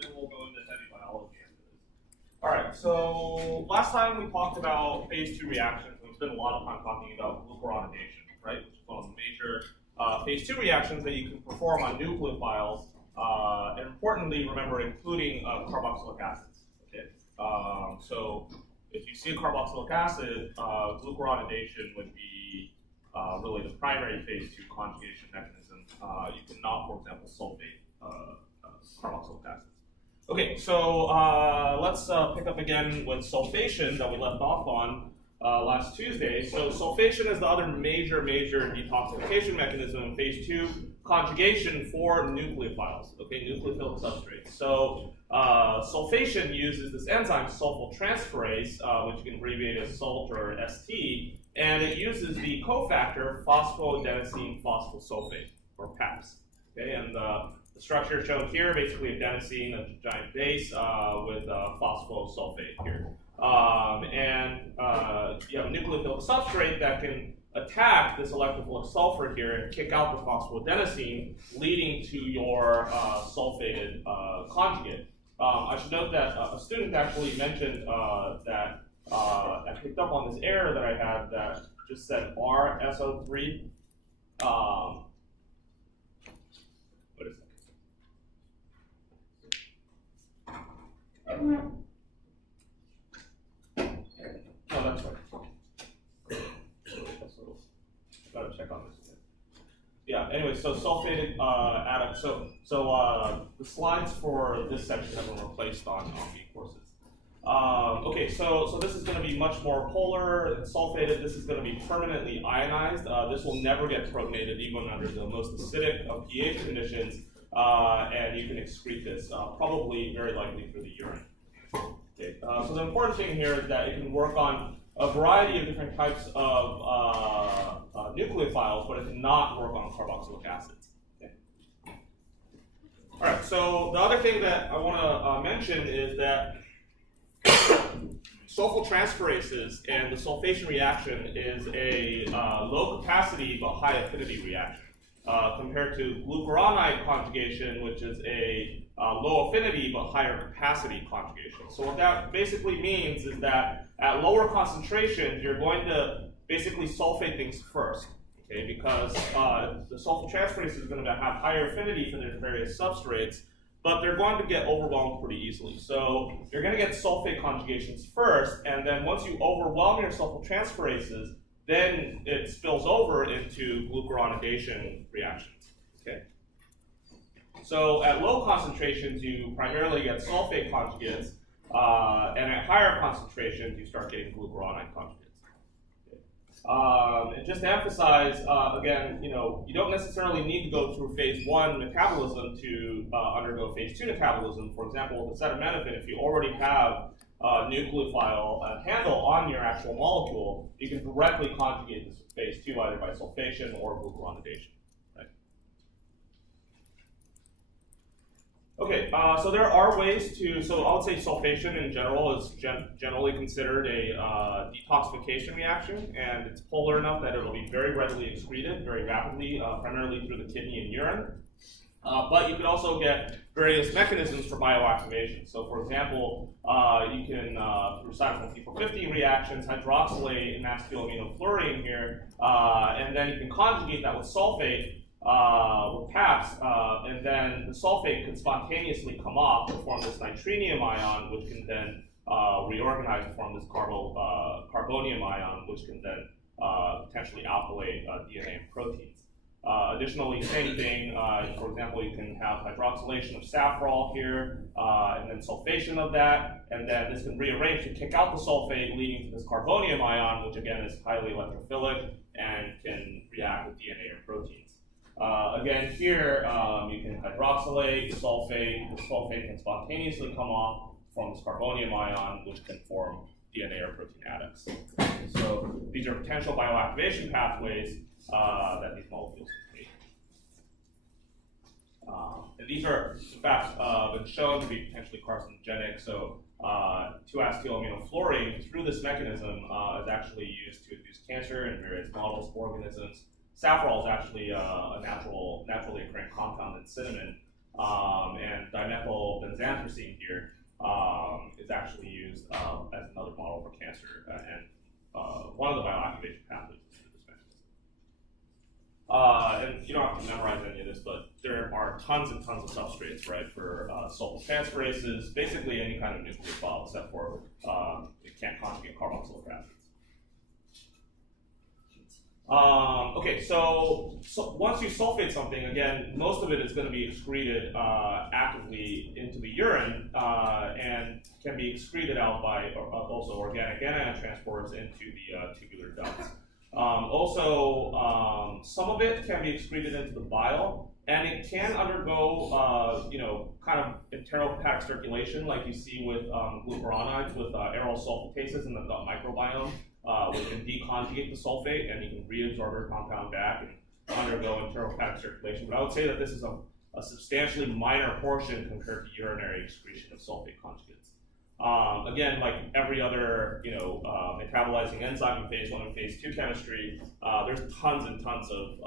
then we'll go into heavy biology after this. All right, so last time we talked about phase 2 reactions, and we spent a lot of time talking about glucuronidation, right, which is one of the major phase 2 reactions that you can perform on nucleophiles, and importantly, remember, including carboxylic acids. Okay, so if you see a carboxylic acid, glucuronidation would be really the primary phase 2 conjugation mechanism. You cannot, for example, sulfate carboxylic acids. Okay, so let's pick up again with sulfation that we left off on last Tuesday. So sulfation is the other major detoxification mechanism in phase 2 conjugation for nucleophiles, okay, nucleophilic substrates. So sulfation uses this enzyme, sulfosyltransferase, which you can abbreviate as SALT or ST, and it uses the cofactor phosphoadenosine phosphosulfate, or PAPS. Okay, and the structure shown here, basically adenosine, a giant base with phosphosulfate here. And you have a nucleophilic substrate that can attack this electrophilic sulfur here and kick out the phosphoadenosine, leading to your sulfated conjugate. I should note that a student actually mentioned that I picked up on this error that I had that just said RSO3. What is that? Oh, that's right. Gotta check on this again. Yeah, anyway, so sulfated atoms. So the slides for this section have been replaced on B courses. Okay, so this is going to be much more polar and sulfated. This is going to be permanently ionized. This will never get protonated even under the most acidic of pH conditions, and you can excrete this, probably very likely through the urine. Okay, so the important thing here is that it can work on a variety of different types of nucleophiles, but it cannot work on carboxylic acids. Okay. All right, so the other thing that I want to mention is that sulfosyltransferases and the sulfation reaction is a low capacity but high affinity reaction compared to glucuronide conjugation, which is a low affinity but higher capacity conjugation. So what that basically means is that at lower concentrations, you're going to basically sulfate things first, okay? Because the sulfosyltransferase is going to have higher affinity for their various substrates, but they're going to get overwhelmed pretty easily. So you're going to get sulfate conjugations first, and then once you overwhelm your sulfosyltransferases, then it spills over into glucuronidation reactions. Okay. So at low concentrations, you primarily get sulfate conjugates, and at higher concentrations, you start getting glucuronide conjugates. And just to emphasize, again, you don't necessarily need to go through phase 1 metabolism to undergo phase 2 metabolism. For example, with acetaminophen, if you already have a nucleophile handle on your actual molecule, you can directly conjugate this with phase 2 either by sulfation or glucuronidation. Okay, so there are ways to, so I would say sulfation in general is generally considered a detoxification reaction, and it's polar enough that it'll be very readily excreted very rapidly, primarily through the kidney and urine. But you can also get various mechanisms for bioactivation. So for example, you can, through cytosine P450 reactions, hydroxylate an acetylaminofluorine here, and then you can conjugate that with sulfate, with PAPS, and then the sulfate can spontaneously come off to form this nitrinium ion, which can then reorganize to form this carbonium ion, which can then potentially alkylate DNA and proteins. Additionally, same thing, for example, you can have hydroxylation of safrole here, and then sulfation of that, and then this can rearrange to kick out the sulfate, leading to this carbonium ion, which again is highly electrophilic and can react with DNA or proteins. Again, here you can hydroxylate the sulfate can spontaneously come off, form this carbonium ion, which can form DNA or protein adducts. So these are potential bioactivation pathways that these molecules can take. And these are, in fact, been shown to be potentially carcinogenic. So 2-acetylaminofluorine, through this mechanism, is actually used to induce cancer in various models of organisms. Safrole is actually a naturally occurring compound in cinnamon, and dimethyl example, benzanthracene here is actually used as another model for cancer, and one of the bioactivation pathways is through this mechanism. And you don't have to memorize any of this, but there are tons and tons of substrates, right, for sulfotransferases, basically any kind of nucleophile except for it can't conjugate carboxylic acids. Okay, so once you sulfate something, again, most of it is going to be excreted actively into the urine and can be excreted out by also organic anion transporters into the tubular ducts. Some of it can be excreted into the bile, and it can undergo, kind of enterohepatic circulation, like you see with glucuronides, with aryl sulfatases in the gut microbiome. We can deconjugate the sulfate, and you can reabsorb your compound back and undergo enterohepatic circulation. But I would say that this is a substantially minor portion compared to urinary excretion of sulfate conjugates. Again, like every other, metabolizing enzyme in phase 1 and phase 2 chemistry, there's tons and tons of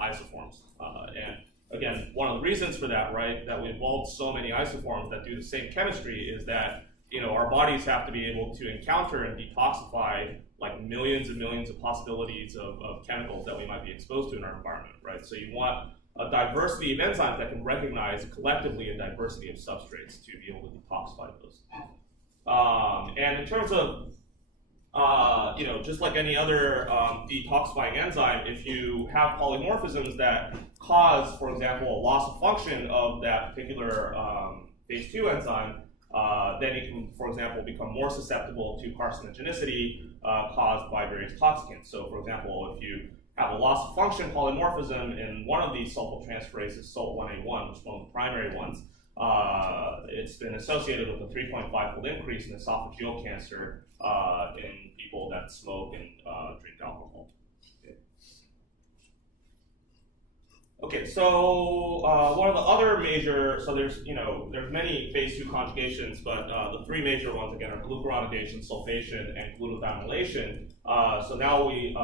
isoforms. And again, one of the reasons for that, right, that we evolved so many isoforms that do the same chemistry is that, our bodies have to be able to encounter and detoxify like millions and millions of possibilities of chemicals that we might be exposed to in our environment, right? So you want a diversity of enzymes that can recognize collectively a diversity of substrates to be able to detoxify those. And in terms of, just like any other detoxifying enzyme, if you have polymorphisms that cause, for example, a loss of function of that particular phase 2 enzyme, then it can, for example, become more susceptible to carcinogenicity caused by various toxicants. So, for example, if you have a loss of function polymorphism in one of these sulfotransferases, SULT1A1, which is one of the primary ones, it's been associated with a 3.5-fold increase in esophageal cancer in people that smoke and drink alcohol. Okay, so one of the other major, so there's many phase 2 conjugations, but the three major ones again are glucuronidation, sulfation, and glutathionylation. So now we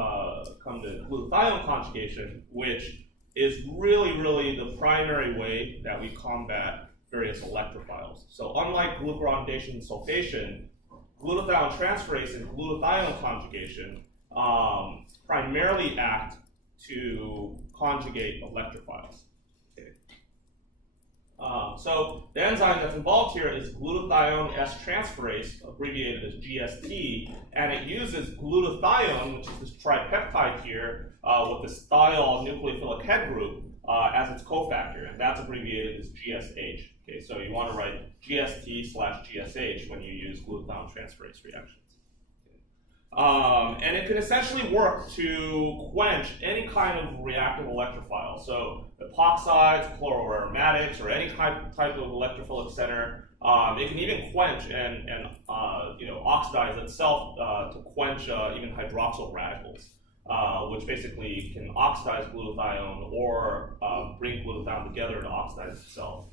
come to glutathione conjugation, which is really the primary way that we combat various electrophiles. So unlike glucuronidation and sulfation, glutathione transferase and glutathione conjugation primarily act to conjugate electrophiles. Okay. So the enzyme that's involved here is glutathione S transferase, abbreviated as GST, and it uses glutathione, which is this tripeptide here, with this thiol nucleophilic head group as its cofactor, and that's abbreviated as GSH. Okay, so you want to write GST/GSH when you use glutathione transferase reactions. And it can essentially work to quench any kind of reactive electrophile. So epoxides, chloroaromatics, or any type of electrophilic center. It can even quench and oxidize itself to quench even hydroxyl radicals, which basically can oxidize glutathione or bring glutathione together to oxidize itself.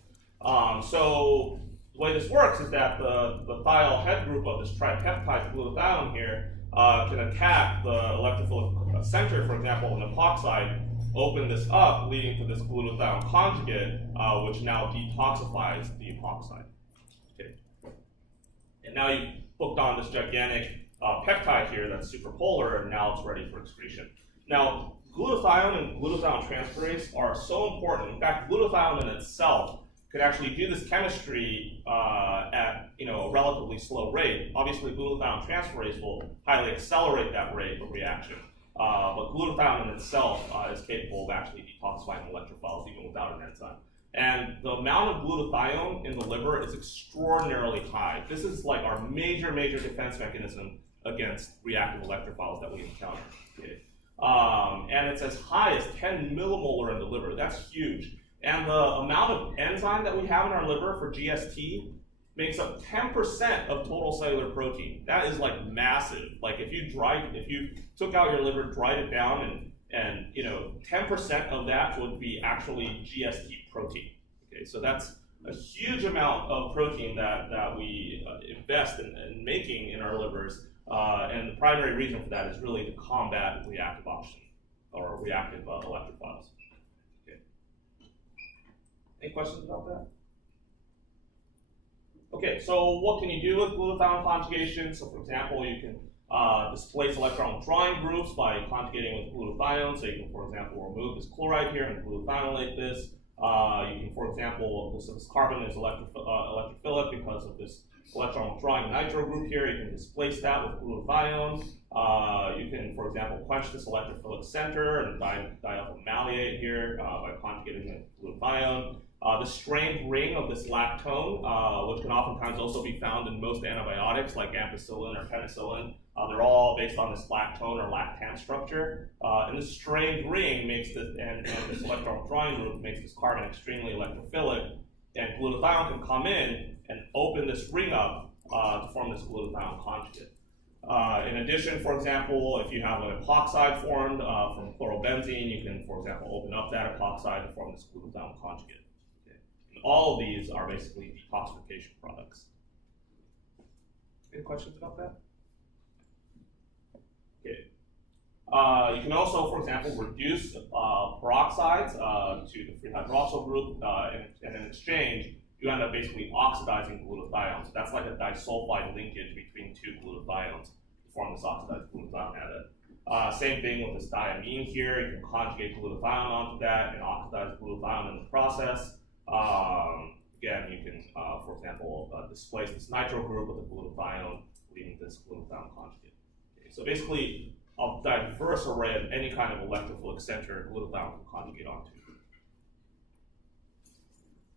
So the way this works is that the thiol head group of this tripeptide glutathione here can attack the electrophilic center, for example, an epoxide, open this up, leading to this glutathione conjugate, which now detoxifies the epoxide. Okay. And now you've hooked on this gigantic peptide here that's superpolar, and now it's ready for excretion. Now, glutathione and glutathione transferase are so important. In fact, glutathione in itself could actually do this chemistry at a relatively slow rate. Obviously, glutathione transferase will highly accelerate that rate of reaction. But glutathione in itself is capable of actually detoxifying electrophiles even without an enzyme. And the amount of glutathione in the liver is extraordinarily high. This is like our major defense mechanism against reactive electrophiles that we encounter. Okay. And it's as high as 10 millimolar in the liver. That's huge. And the amount of enzyme that we have in our liver for GST makes up 10% of total cellular protein. That is like massive. Like if you took out your liver, dried it down, and 10% of that would be actually GST protein. Okay, so that's a huge amount of protein that we invest in making in our livers. And the primary reason for that is really to combat reactive oxygen or reactive electrophiles. Okay. Any questions about that? Okay, so what can you do with glutathione conjugation? So for example, you can displace electron withdrawing groups by conjugating with glutathione. So you can, for example, remove this chloride here and glutathionate this. You can, for example, this carbon is electrophilic because of this electron withdrawing nitro group here. You can displace that with glutathione. You can, for example, quench this electrophilic center and diethyl malleate here by conjugating with glutathione. The strained ring of this lactone, which can oftentimes also be found in most antibiotics like ampicillin or penicillin, they're all based on this lactone or lactam structure. And this strained ring makes this, and this electron withdrawing group makes this carbon extremely electrophilic, and glutathione can come in and open this ring up to form this glutathione conjugate. In addition, for example, if you have an epoxide formed from chlorobenzene, you can, for example, open up that epoxide to form this glutathione conjugate. All of these are basically detoxification products. Any questions about that? Okay. You can also, for example, reduce peroxides to the free hydroxyl group, and in exchange, you end up basically oxidizing glutathione. So that's like a disulfide linkage between two glutathiones to form this oxidized glutathione additive. Same thing with this diamine here. You can conjugate glutathione onto that and oxidize glutathione in the process. Again, you can, for example, displace this nitro group with a glutathione, leaving this glutathione conjugate. Okay, so basically, a diverse array of any kind of electrophilic center glutathione can conjugate onto.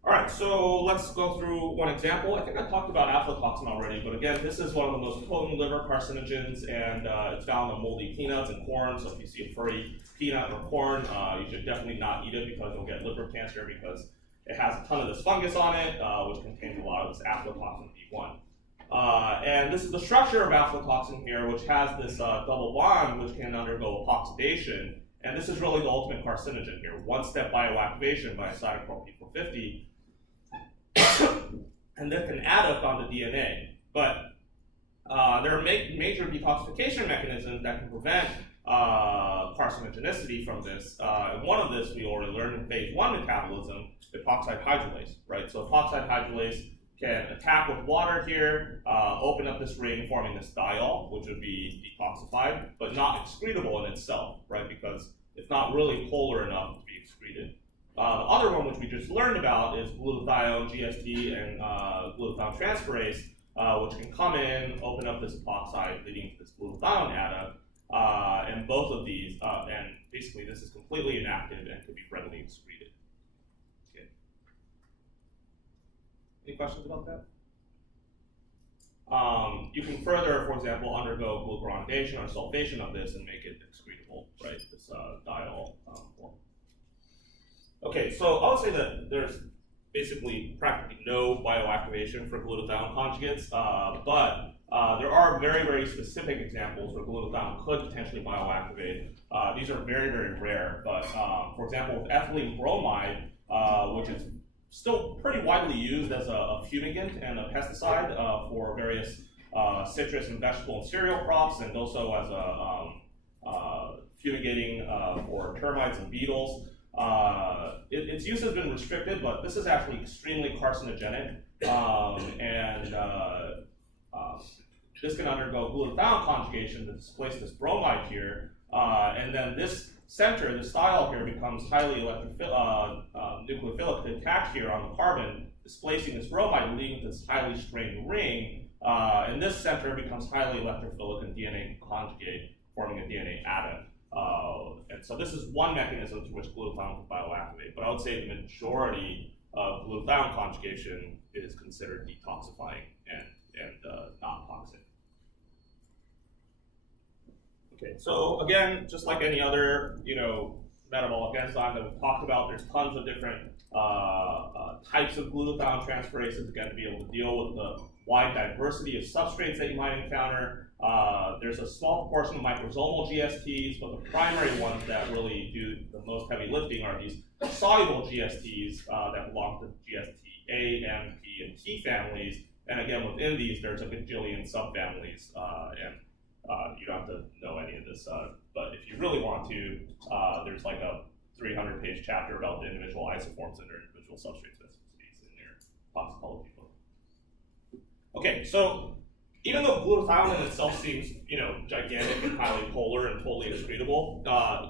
All right, so let's go through one example. I think I talked about aflatoxin already, but again, this is one of the most potent liver carcinogens, and it's found in moldy peanuts and corn. So if you see a furry peanut or corn, you should definitely not eat it because you'll get liver cancer because it has a ton of this fungus on it, which contains a lot of this aflatoxin B1. And this is the structure of aflatoxin here, which has this double bond, which can undergo epoxidation. And this is really the ultimate carcinogen here. One-step bioactivation by a cytochrome P450. And this can add up on the DNA. But there are major detoxification mechanisms that can prevent carcinogenicity from this. And one of this we already learned in phase 1 metabolism, epoxide hydrolase, right? So epoxide hydrolase can attack with water here, open up this ring, forming this diol, which would be detoxified, but not excretable in itself, right? Because it's not really polar enough to be excreted. The other one, which we just learned about, is glutathione, GST, and glutathione transferase, which can come in, open up this epoxide, leading to this glutathione adduct. And both of these, and basically this is completely inactive and can be readily excreted. Okay. Any questions about that? You can further, for example, undergo glucuronidation or sulfation of this and make it excretable, right? This diol form. Okay, so I would say that there's basically practically no bioactivation for glutathione conjugates, but there are very, very specific examples where glutathione could potentially bioactivate. These are very, very rare, but for example, with ethylene bromide, which is still pretty widely used as a fumigant and a pesticide for various citrus and vegetable and cereal crops, and also as a fumigating for termites and beetles. Its use has been restricted, but this is actually extremely carcinogenic, and this can undergo glutathione conjugation to displace this bromide here, and then this center, this diol here, becomes highly nucleophilic to attach here on the carbon, displacing this bromide, leading to this highly strained ring, and this center becomes highly electrophilic and DNA can conjugate, forming a DNA adduct. And so this is one mechanism through which glutathione can bioactivate, but I would say the majority of glutathione conjugation is considered detoxifying and not toxic. Okay, so again, just like any other, metabolic enzyme that we've talked about, there's tons of different types of glutathione transferases, again, to be able to deal with the wide diversity of substrates that you might encounter. There's a small proportion of microsomal GSTs, but the primary ones that really do the most heavy lifting are these soluble GSTs that belong to GST A, M, P, and T families. And again, within these, there's a bajillion subfamilies, and you don't have to know any of this. But if you really want to, there's like a 300-page chapter about the individual isoforms and their individual substrate specificities in your toxicology book. Okay, so even though glutathione in itself seems, gigantic and highly polar and totally excretable,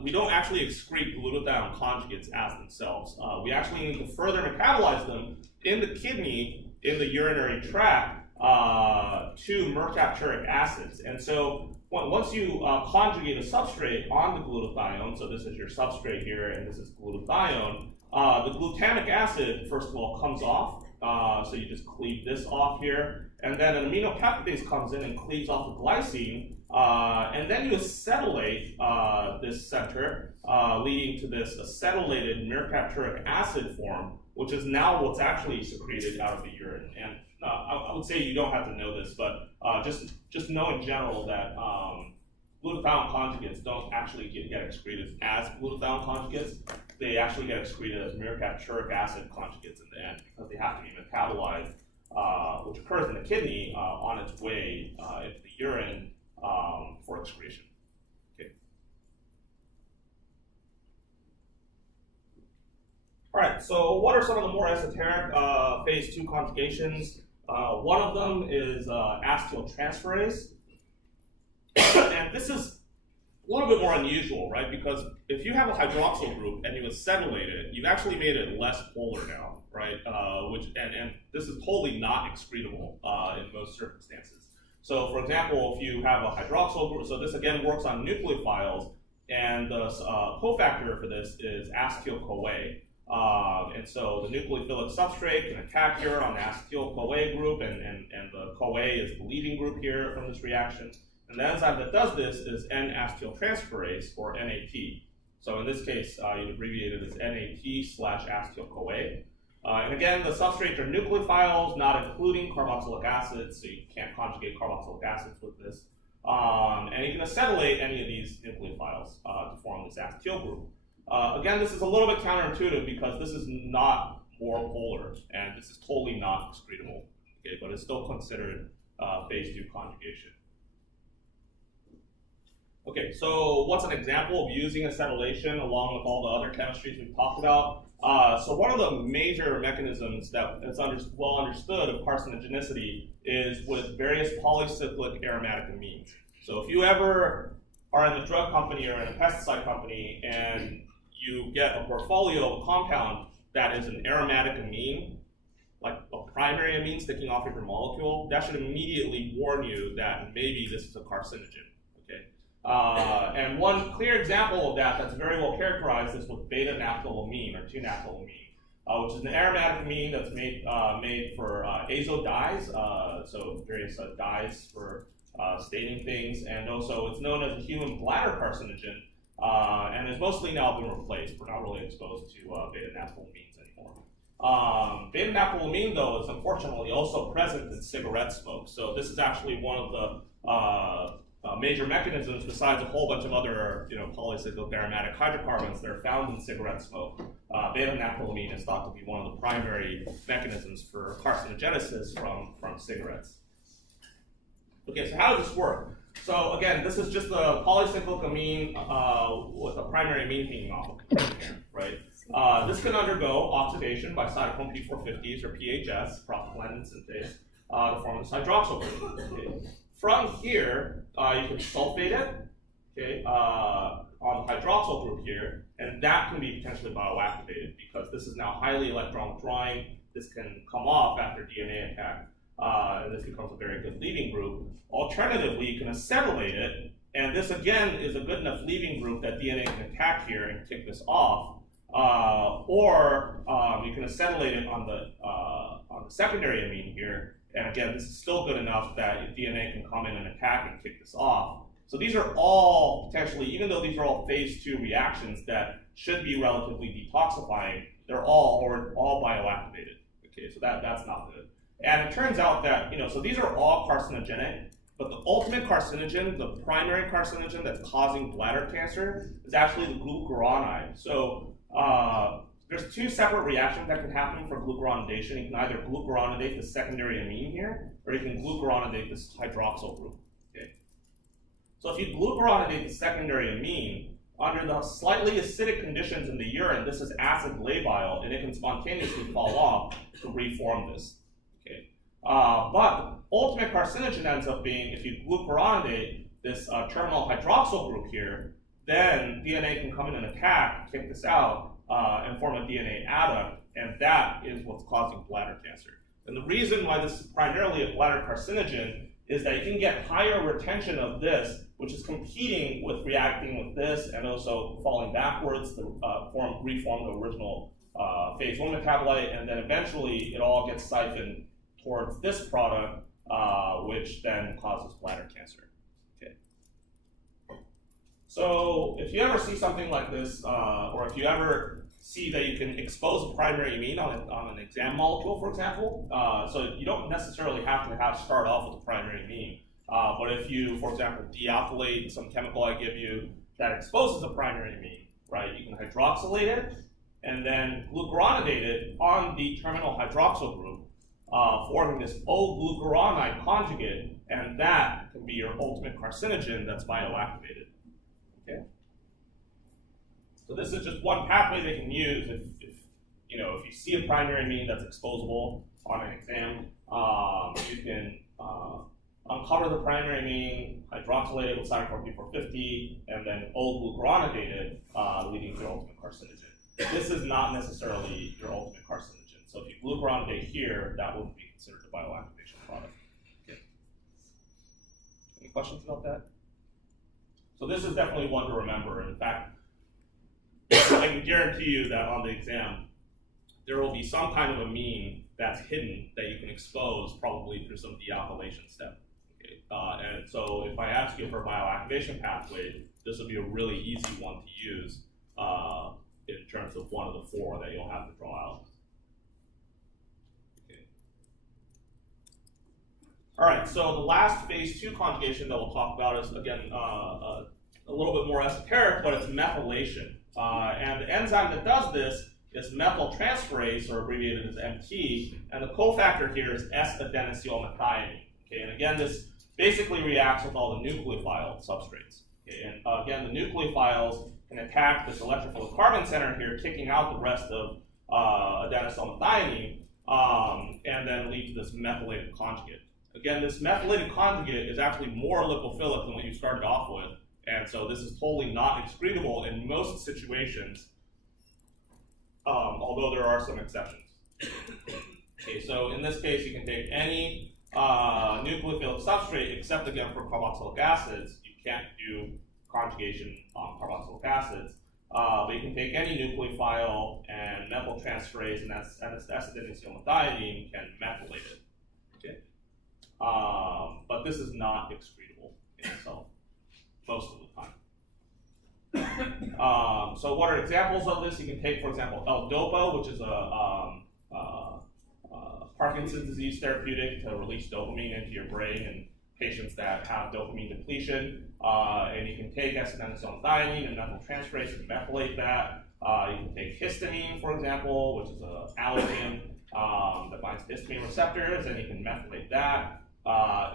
we don't actually excrete glutathione conjugates as themselves. We actually need to further metabolize them in the kidney, in the urinary tract, to mercapturic acids. And so once you conjugate a substrate on the glutathione, so this is your substrate here, and this is glutathione, the glutamic acid, first of all, comes off. So you just cleave this off here, and then an aminopeptidase comes in and cleaves off the glycine, and then you acetylate this center, leading to this acetylated mercapturic acid form, which is now what's actually secreted out of the urine. And I would say you don't have to know this, but just know in general that glutathione conjugates don't actually get excreted as glutathione conjugates. They actually get excreted as mercapturic acid conjugates in the end because they have to be metabolized, which occurs in the kidney on its way into the urine for excretion. Okay. All right, so what are some of the more esoteric phase 2 conjugations? One of them is acetyltransferase. And this is a little bit more unusual, right? Because if you have a hydroxyl group and you acetylate it, you've actually made it less polar now, right? And this is totally not excretable in most circumstances. So, for example, if you have a hydroxyl group, so this again works on nucleophiles, and the cofactor for this is acetyl-CoA. And so the nucleophilic substrate can attack here on the acetyl-CoA group, and the CoA is the leading group here from this reaction. And the enzyme that does this is N-acetyltransferase, or NAT. So in this case, you abbreviate it as NAT/acetyl-CoA. And again, the substrates are nucleophiles, not including carboxylic acids, so you can't conjugate carboxylic acids with this. And you can acetylate any of these nucleophiles to form this acetyl group. Again, this is a little bit counterintuitive because this is not more polar, and this is totally not excretable, okay, but it's still considered phase 2 conjugation. Okay, so what's an example of using acetylation along with all the other chemistries we've talked about? So one of the major mechanisms that is well understood of carcinogenicity is with various polycyclic aromatic amines. So if you ever are in the drug company or in a pesticide company and you get a portfolio of a compound that is an aromatic amine, like a primary amine sticking off of your molecule, that should immediately warn you that maybe this is a carcinogen. And one clear example of that that's very well characterized is with beta-naphthylamine or 2-naphthylamine, which is an aromatic amine that's made for azo dyes, so various dyes for staining things, and also it's known as a human bladder carcinogen, and has mostly now been replaced. We're not really exposed to beta-naphthylamines anymore. Beta-naphthylamine, though, is unfortunately also present in cigarette smoke. So this is actually one of the major mechanisms, besides a whole bunch of other polycyclic aromatic hydrocarbons that are found in cigarette smoke. Beta-naphthylamine is thought to be one of the primary mechanisms for carcinogenesis from cigarettes. Okay, so how does this work? So again, this is just a polycyclic amine with a primary amine hanging off of it, right? This can undergo oxidation by cytochrome P450s or PHS, prostaglandin synthase, to form this hydroxyl group. Okay. From here, you can sulfate it, okay, on the hydroxyl group here, and that can be potentially bioactivated because this is now highly electron withdrawing. This can come off after DNA attack, and this becomes a very good leaving group. Alternatively, you can acetylate it, and this again is a good enough leaving group that DNA can attack here and kick this off. Or you can acetylate it on the secondary amine here. And again, this is still good enough that DNA can come in and attack and kick this off. So these are all potentially, even though these are all phase 2 reactions that should be relatively detoxifying, they're all bioactivated. Okay, so that's not good. And it turns out that, so these are all carcinogenic, but the ultimate carcinogen, the primary carcinogen that's causing bladder cancer, is actually the glucuronide. So there's 2 separate reactions that can happen for glucuronidation. You can either glucuronidate the secondary amine here, or you can glucuronidate this hydroxyl group. Okay. So if you glucuronidate the secondary amine, under the slightly acidic conditions in the urine, this is acid labile, and it can spontaneously fall off to reform this. Okay. But ultimate carcinogen ends up being, if you glucuronidate this terminal hydroxyl group here, then DNA can come in and attack, kick this out, and form a DNA adduct, and that is what's causing bladder cancer. And the reason why this is primarily a bladder carcinogen is that you can get higher retention of this, which is competing with reacting with this and also falling backwards to reform the original phase 1 metabolite, and then eventually it all gets siphoned towards this product, which then causes bladder cancer. Okay. So if you ever see something like this, or if you ever see that you can expose a primary amine on an exam molecule, for example, so you don't necessarily have to start off with a primary amine, but if you, for example, dealkylate some chemical I give you that exposes a primary amine, right, you can hydroxylate it and then glucuronidate it on the terminal hydroxyl group, forming this O-glucuronide conjugate, and that can be your ultimate carcinogen that's bioactivated. Okay. So this is just one pathway they can use if you see a primary amine that's exposable on an exam, you can uncover the primary amine, hydroxylate it with cytochrome P450, and then O-glucuronidate it, leading to your ultimate carcinogen. This is not necessarily your ultimate carcinogen. So if you glucuronidate here, that would be considered a bioactivation product. Okay. Any questions about that? So this is definitely one to remember. In fact, I can guarantee you that on the exam, there will be some kind of amine that's hidden that you can expose probably through some dealkylation step. Okay. And so if I ask you for a bioactivation pathway, this would be a really easy one to use in terms of one of the 4 that you'll have to draw out. Okay. All right, so the last phase 2 conjugation that we'll talk about is, again, a little bit more esoteric, but it's methylation. And the enzyme that does this is methyltransferase, or abbreviated as MT, and the cofactor here is S-adenosylmethionine. Okay, and again, this basically reacts with all the nucleophile substrates. Okay, and again, the nucleophiles can attack this electrophilic carbon center here, kicking out the rest of adenosylmethionine, and then lead to this methylated conjugate. Again, this methylated conjugate is actually more lipophilic than what you started off with, and so this is totally not excretable in most situations, although there are some exceptions. Okay, so in this case, you can take any nucleophilic substrate, except again for carboxylic acids. You can't do conjugation on carboxylic acids, but you can take any nucleophile and methyltransferase, and that's S-adenosylmethionine can methylate it. Okay, but this is not excretable in itself most of the time. So what are examples of this? You can take, for example, L-Dopa, which is a Parkinson's disease therapeutic to release dopamine into your brain in patients that have dopamine depletion. And you can take S-adenosylmethionine and methyltransferase and methylate that. You can take histamine, for example, which is an allergen that binds to histamine receptors, and you can methylate that.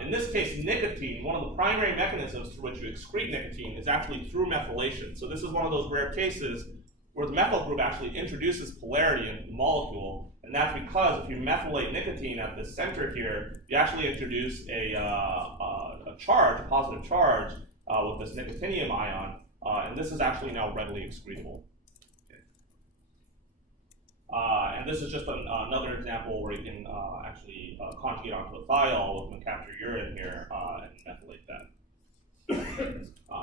In this case, nicotine, one of the primary mechanisms through which you excrete nicotine is actually through methylation. So this is one of those rare cases where the methyl group actually introduces polarity into the molecule, and that's because if you methylate nicotine at the center here, you actually introduce a charge, a positive charge, with this nicotinium ion, and this is actually now readily excretable. And this is just another example where you can actually conjugate onto a thiol with capture urine here and methylate that.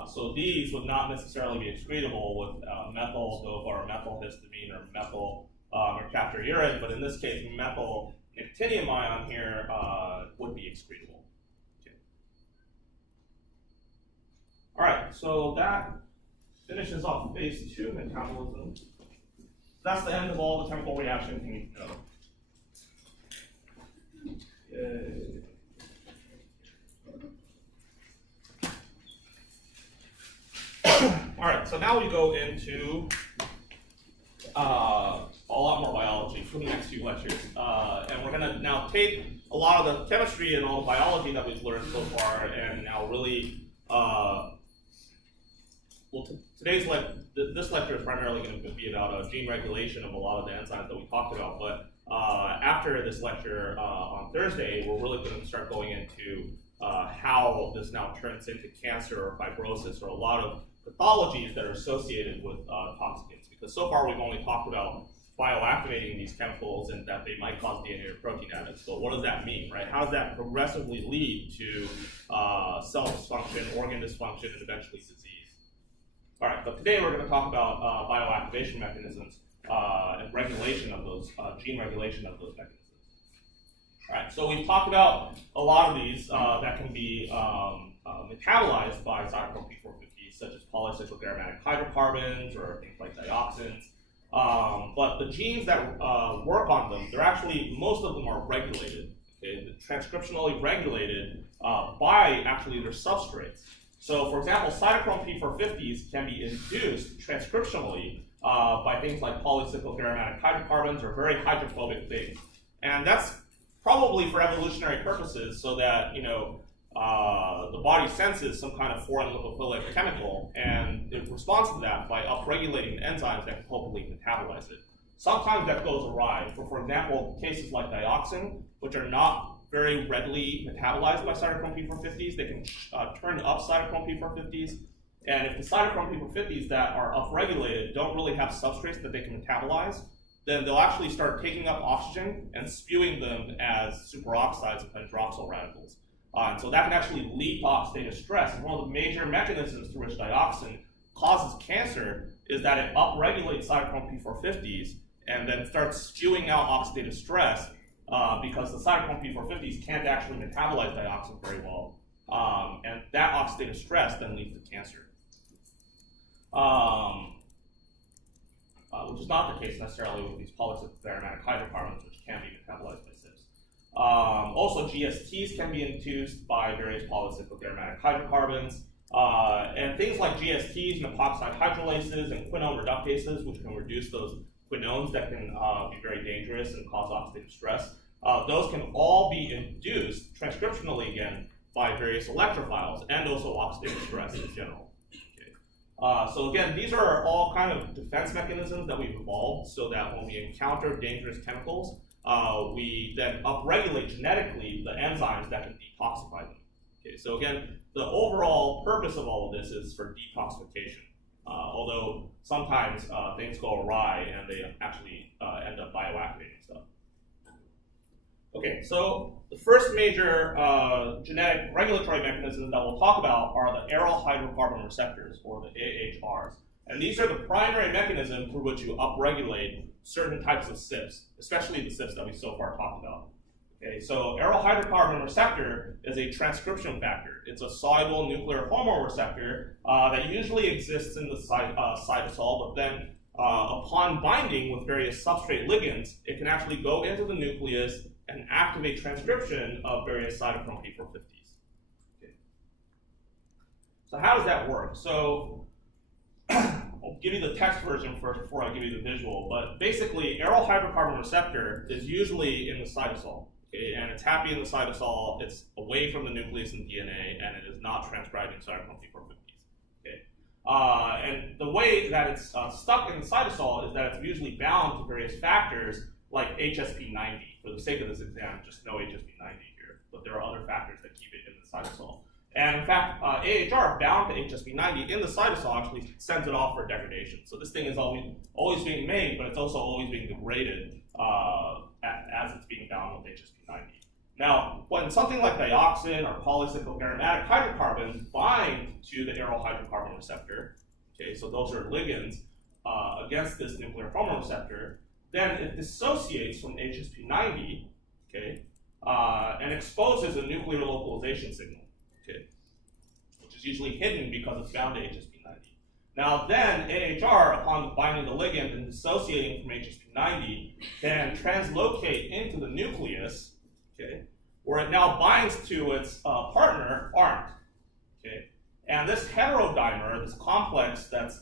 So these would not necessarily be excretable with methyl dopa or methylhistamine or methyl mercaptor urine, but in this case, methyl nicotinium ion here would be excretable. Okay. All right, so that finishes off phase 2 metabolism. That's the end of all the chemical reactions you need to know. All right, so now we go into a lot more biology for the next few lectures. And we're going to now take a lot of the chemistry and all the biology that we've learned so far and now really, this lecture is primarily going to be about gene regulation of a lot of the enzymes that we talked about, but after this lecture on Thursday, we're really going to start going into how this now turns into cancer or fibrosis or a lot of pathologies that are associated with toxicants. Because so far we've only talked about bioactivating these chemicals and that they might cause DNA or protein damage. So what does that mean, right? How does that progressively lead to cell dysfunction, organ dysfunction, and eventually disease? All right, but today we're going to talk about bioactivation mechanisms and regulation of those, gene regulation of those mechanisms. All right, so we've talked about a lot of these that can be metabolized by cytochrome P450, such as polycyclic aromatic hydrocarbons or things like dioxins. But the genes that work on them, they're actually, most of them are regulated, okay? They're transcriptionally regulated by actually their substrates. So for example, cytochrome P450s can be induced transcriptionally by things like polycyclic aromatic hydrocarbons or very hydrophobic things. And that's probably for evolutionary purposes so that, the body senses some kind of foreign lipophilic chemical and it responds to that by upregulating the enzymes that can hopefully metabolize it. Sometimes that goes awry. For example, cases like dioxin, which are not very readily metabolized by cytochrome P450s, they can turn up cytochrome P450s. And if the cytochrome P450s that are upregulated don't really have substrates that they can metabolize, then they'll actually start taking up oxygen and spewing them as superoxides and hydroxyl radicals. And so that can actually lead to oxidative stress. And one of the major mechanisms through which dioxin causes cancer is that it upregulates cytochrome P450s and then starts spewing out oxidative stress because the cytochrome P450s can't actually metabolize dioxin very well. And that oxidative stress then leads to cancer. Which is not the case necessarily with these polycyclic aromatic hydrocarbons, which can be metabolized by CYPs. Also, GSTs can be induced by various polycyclic aromatic hydrocarbons. And things like GSTs and epoxide hydrolases and quinone reductases, which can reduce those quinones that can be very dangerous and cause oxidative stress. Those can all be induced transcriptionally again by various electrophiles and also oxidative stress in general. So again, these are all kind of defense mechanisms that we've evolved so that when we encounter dangerous chemicals, we then upregulate genetically the enzymes that can detoxify them. Okay, so again, the overall purpose of all of this is for detoxification, although sometimes things go awry and they actually end up bioactivating stuff. Okay, so the first major genetic regulatory mechanism that we'll talk about are the aryl hydrocarbon receptors, or the AHRs. And these are the primary mechanism through which you upregulate certain types of CYPs, especially the CYPs that we so far talked about. Okay, so aryl hydrocarbon receptor is a transcription factor. It's a soluble nuclear hormone receptor that usually exists in the cytosol, but then upon binding with various substrate ligands, it can actually go into the nucleus and activate transcription of various cytochrome P450s. Okay. So how does that work? So I'll give you the text version first before I give you the visual, but basically aryl hydrocarbon receptor is usually in the cytosol, okay? And it's happy in the cytosol, it's away from the nucleus and DNA, and it is not transcribing cytochrome P450s, okay? And the way that it's stuck in the cytosol is that it's usually bound to various factors like HSP90. For the sake of this exam, just know HSP90 here, but there are other factors that keep it in the cytosol. And in fact, AHR bound to HSP90 in the cytosol actually sends it off for degradation. So this thing is always being made, but it's also always being degraded as it's being bound with HSP90. Now, when something like dioxin or polycyclic aromatic hydrocarbons bind to the aryl hydrocarbon receptor, okay, so those are ligands against this nuclear hormone receptor, then it dissociates from HSP90, okay, and exposes a nuclear localization signal, okay, which is usually hidden because it's bound to HSP90. Now then, AHR, upon binding the ligand and dissociating from HSP90, can translocate into the nucleus, okay, where it now binds to its partner, ARNT, okay, and this heterodimer, this complex that's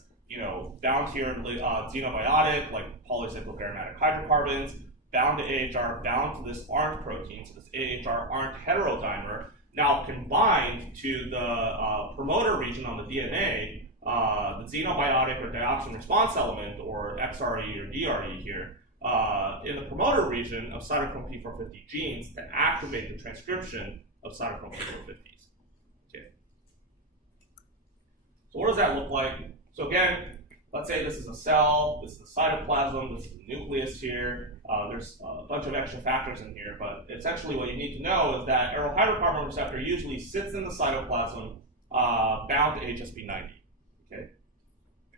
bound here in xenobiotic, like polycyclic aromatic hydrocarbons, bound to AHR, bound to this ARNT protein, so this AHR-ARNT heterodimer, now can bind to the promoter region on the DNA, the xenobiotic or dioxin response element, or XRE or DRE here, in the promoter region of cytochrome P450 genes to activate the transcription of cytochrome P450s. Okay. So what does that look like? So again, let's say this is a cell, this is the cytoplasm, this is the nucleus here. There's a bunch of extra factors in here, but essentially what you need to know is that aryl hydrocarbon receptor usually sits in the cytoplasm bound to HSP90. Okay,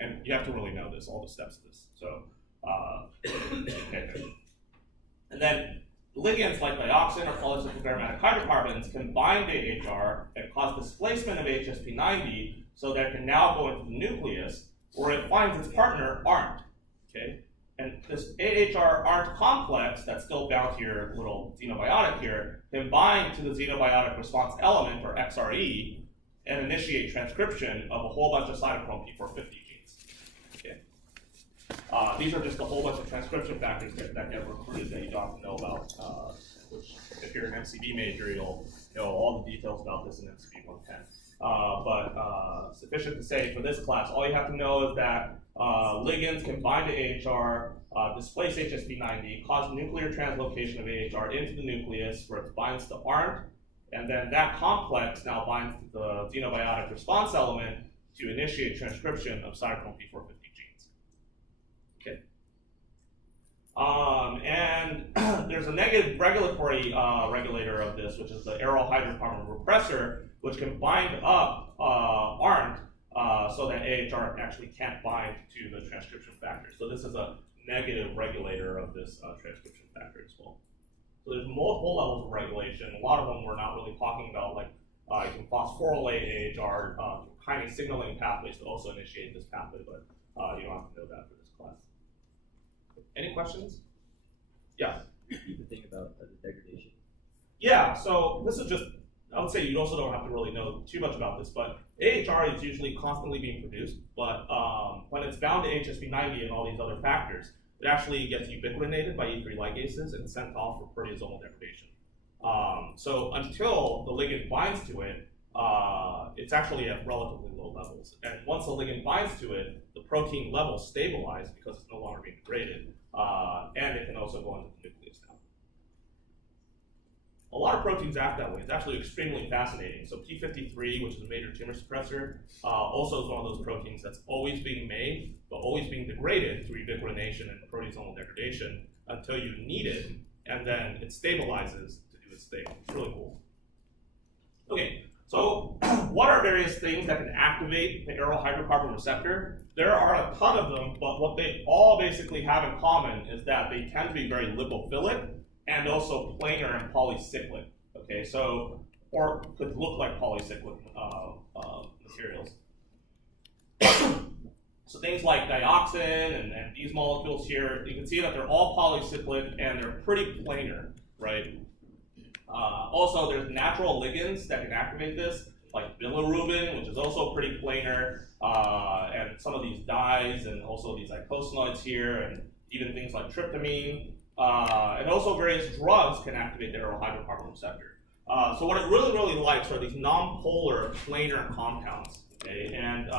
and you have to really know this, all the steps of this. So, okay. And then ligands like dioxin or polycyclic aromatic hydrocarbons can bind to AHR and cause displacement of HSP90, so that it can now go into the nucleus, where it finds its partner ARNT. Okay, and this AHR ARNT complex that's still bound to your little xenobiotic here can bind to the xenobiotic response element, or XRE, and initiate transcription of a whole bunch of cytochrome P450 genes. Okay. These are just a whole bunch of transcription factors that get recruited that you don't have to know about, which if you're an MCB major, you'll know all the details about this in MCB 110. But sufficient to say for this class, all you have to know is that ligands can bind to AHR, displace HSP90, cause nuclear translocation of AHR into the nucleus where it binds to ARNT, and then that complex now binds to the xenobiotic response element to initiate transcription of cytochrome P450 genes. Okay. And there's a negative regulatory regulator of this, which is the aryl hydrocarbon repressor, which can bind up ARNT so that AHR actually can't bind to the transcription factor. So this is a negative regulator of this transcription factor as well. So there's multiple levels of regulation. A lot of them we're not really talking about, like you can phosphorylate AHR kinase signaling pathways to also initiate this pathway, but you don't have to know that for this class. Any questions? Yeah. The thing about the degradation. Yeah. So this is just, I would say you also don't have to really know too much about this, but AHR is usually constantly being produced, but when it's bound to HSP90 and all these other factors, it actually gets ubiquitinated by E3 ligases and sent off for proteasomal degradation. So until the ligand binds to it, it's actually at relatively low levels. And once the ligand binds to it, the protein levels stabilize because it's no longer being degraded, and it can also go into the nucleus now. A lot of proteins act that way. It's actually extremely fascinating. So P53, which is a major tumor suppressor, also is one of those proteins that's always being made, but always being degraded through ubiquitination and proteasomal degradation until you need it, and then it stabilizes to do its thing. It's really cool. Okay, so what are various things that can activate the aryl hydrocarbon receptor? There are a ton of them, but what they all basically have in common is that they tend to be very lipophilic and also planar and polycyclic. Okay, so, or could look like polycyclic materials. So things like dioxin and these molecules here, you can see that they're all polycyclic and they're pretty planar, right? Also, there's natural ligands that can activate this, like bilirubin, which is also pretty planar, and some of these dyes, and also these eicosanoids here, and even things like tryptamine. And also various drugs can activate the aryl hydrocarbon receptor. So what it really likes are these non-polar planar compounds. Okay? And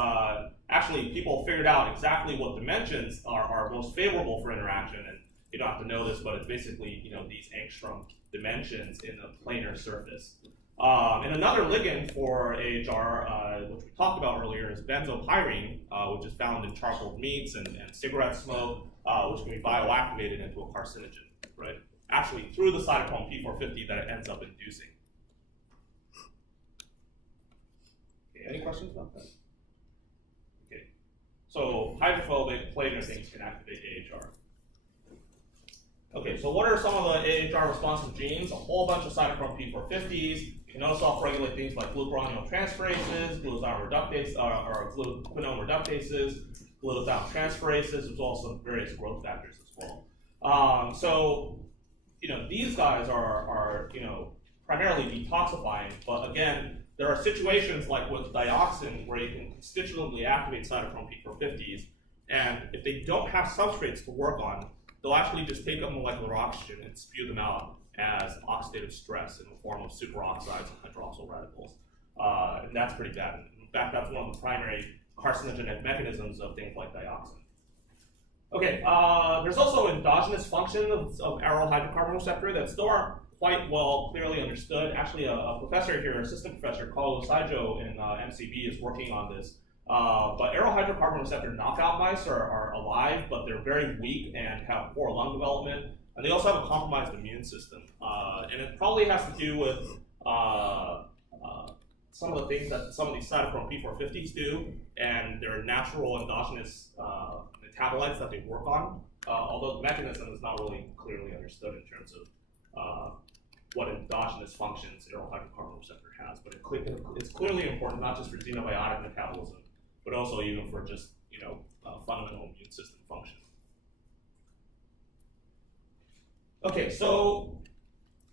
actually people figured out exactly what dimensions are most favorable for interaction, and you don't have to know this, but it's basically these angstrom dimensions in the planar surface. And another ligand for AHR, which we talked about earlier, is benzopyrene, which is found in charcoal meats and cigarette smoke, which can be bioactivated into a carcinogen, right? Actually, through the cytochrome P450 that it ends up inducing. Okay, any questions about that? Okay, so hydrophobic planar things can activate AHR. Okay, so what are some of the AHR responsive genes? A whole bunch of cytochrome P450s. You can also self-regulate things like glucuronidinotransferases, glutathione reductase, or quinone reductases, glutathione transferases, as well as some various growth factors as well. So, these guys are primarily detoxifying, but again, there are situations like with dioxin where you can constitutively activate cytochrome P450s, and if they don't have substrates to work on, they'll actually just take up molecular oxygen and spew them out as oxidative stress in the form of superoxides and hydroxyl radicals. And that's pretty bad. In fact, that's one of the primary carcinogenic mechanisms of things like dioxin. Okay, there's also endogenous function of aryl hydrocarbon receptor that still aren't quite well clearly understood. Actually, a professor here, assistant professor, Carlo Saijo in MCB is working on this. But aryl hydrocarbon receptor knockout mice are alive, but they're very weak and have poor lung development. And they also have a compromised immune system. And it probably has to do with some of the things that some of these cytochrome P450s do, and their natural endogenous metabolites that they work on, although the mechanism is not really clearly understood in terms of what endogenous functions aryl hydrocarbon receptor has. But it's clearly important not just for xenobiotic metabolism, but also even for just fundamental immune system function. Okay, so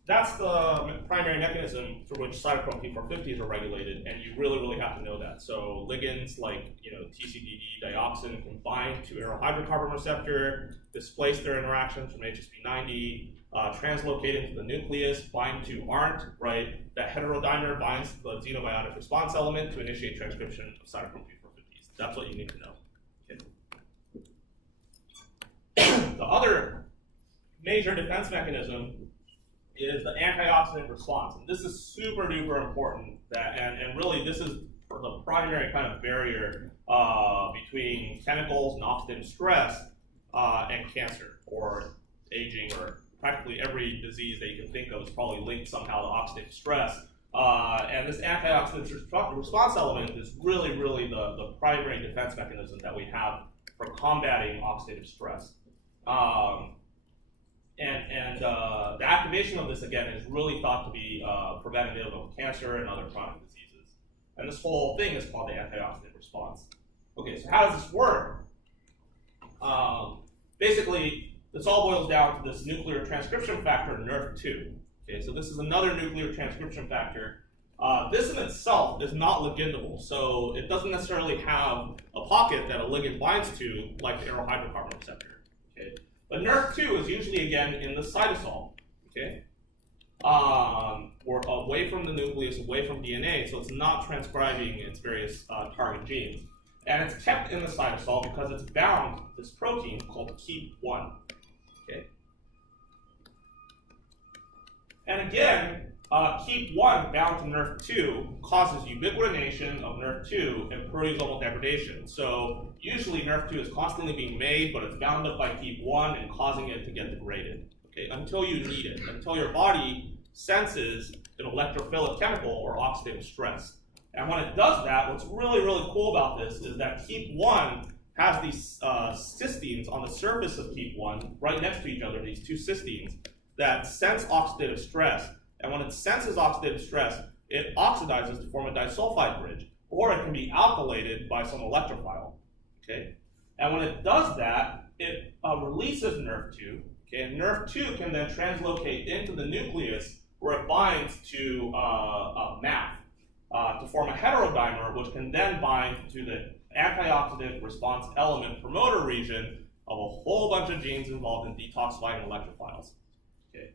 that's the primary mechanism through which cytochrome P450s are regulated, and you really have to know that. So ligands like TCDD, dioxin can bind to aryl hydrocarbon receptor, displace their interactions from HSP90, translocate into the nucleus, bind to ARNT, right? That heterodimer binds to the xenobiotic response element to initiate transcription of cytochrome P450s. That's what you need to know. Okay. The other major defense mechanism is the antioxidant response. And this is super duper important, and really this is the primary kind of barrier between chemicals and oxidative stress and cancer or aging, or practically every disease that you can think of is probably linked somehow to oxidative stress. And this antioxidant response element is really the primary defense mechanism that we have for combating oxidative stress. And the activation of this, again, is really thought to be preventative of cancer and other chronic diseases. And this whole thing is called the antioxidant response. Okay, so how does this work? Basically, this all boils down to this nuclear transcription factor, NRF2. Okay, so this is another nuclear transcription factor. This in itself is not ligandable, so it doesn't necessarily have a pocket that a ligand binds to, like the aryl hydrocarbon receptor. Okay? But NRF2 is usually, again, in the cytosol, okay? Or away from the nucleus, away from DNA, so it's not transcribing its various target genes. And it's kept in the cytosol because it's bound to this protein called KEAP1, okay? And again, KEAP1 bound to NRF2 causes ubiquitination of NRF2 and proteasomal degradation. So usually NRF2 is constantly being made, but it's bound up by KEAP1 and causing it to get degraded, okay, until you need it, until your body senses an electrophilic chemical or oxidative stress. And when it does that, what's really cool about this is that KEAP1 has these cysteines on the surface of KEAP1 right next to each other, these two cysteines, that sense oxidative stress. And when it senses oxidative stress, it oxidizes to form a disulfide bridge, or it can be alkylated by some electrophile, okay? And when it does that, it releases NRF2, okay? And NRF2 can then translocate into the nucleus where it binds to MAF to form a heterodimer, which can then bind to the antioxidant response element promoter region of a whole bunch of genes involved in detoxifying electrophiles. Okay.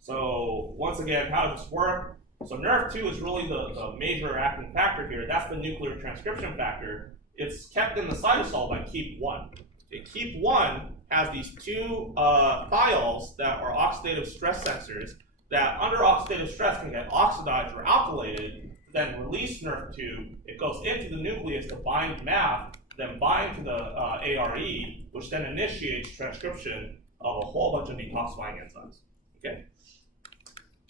So once again, how does this work? So NRF2 is really the major acting factor here. That's the nuclear transcription factor. It's kept in the cytosol by KEAP1. Okay, KEAP1 has these two thiols that are oxidative stress sensors that under oxidative stress can get oxidized or alkylated, then release NRF2. It goes into the nucleus to bind MAF, then bind to the ARE, which then initiates transcription of a whole bunch of detoxifying enzymes. Okay?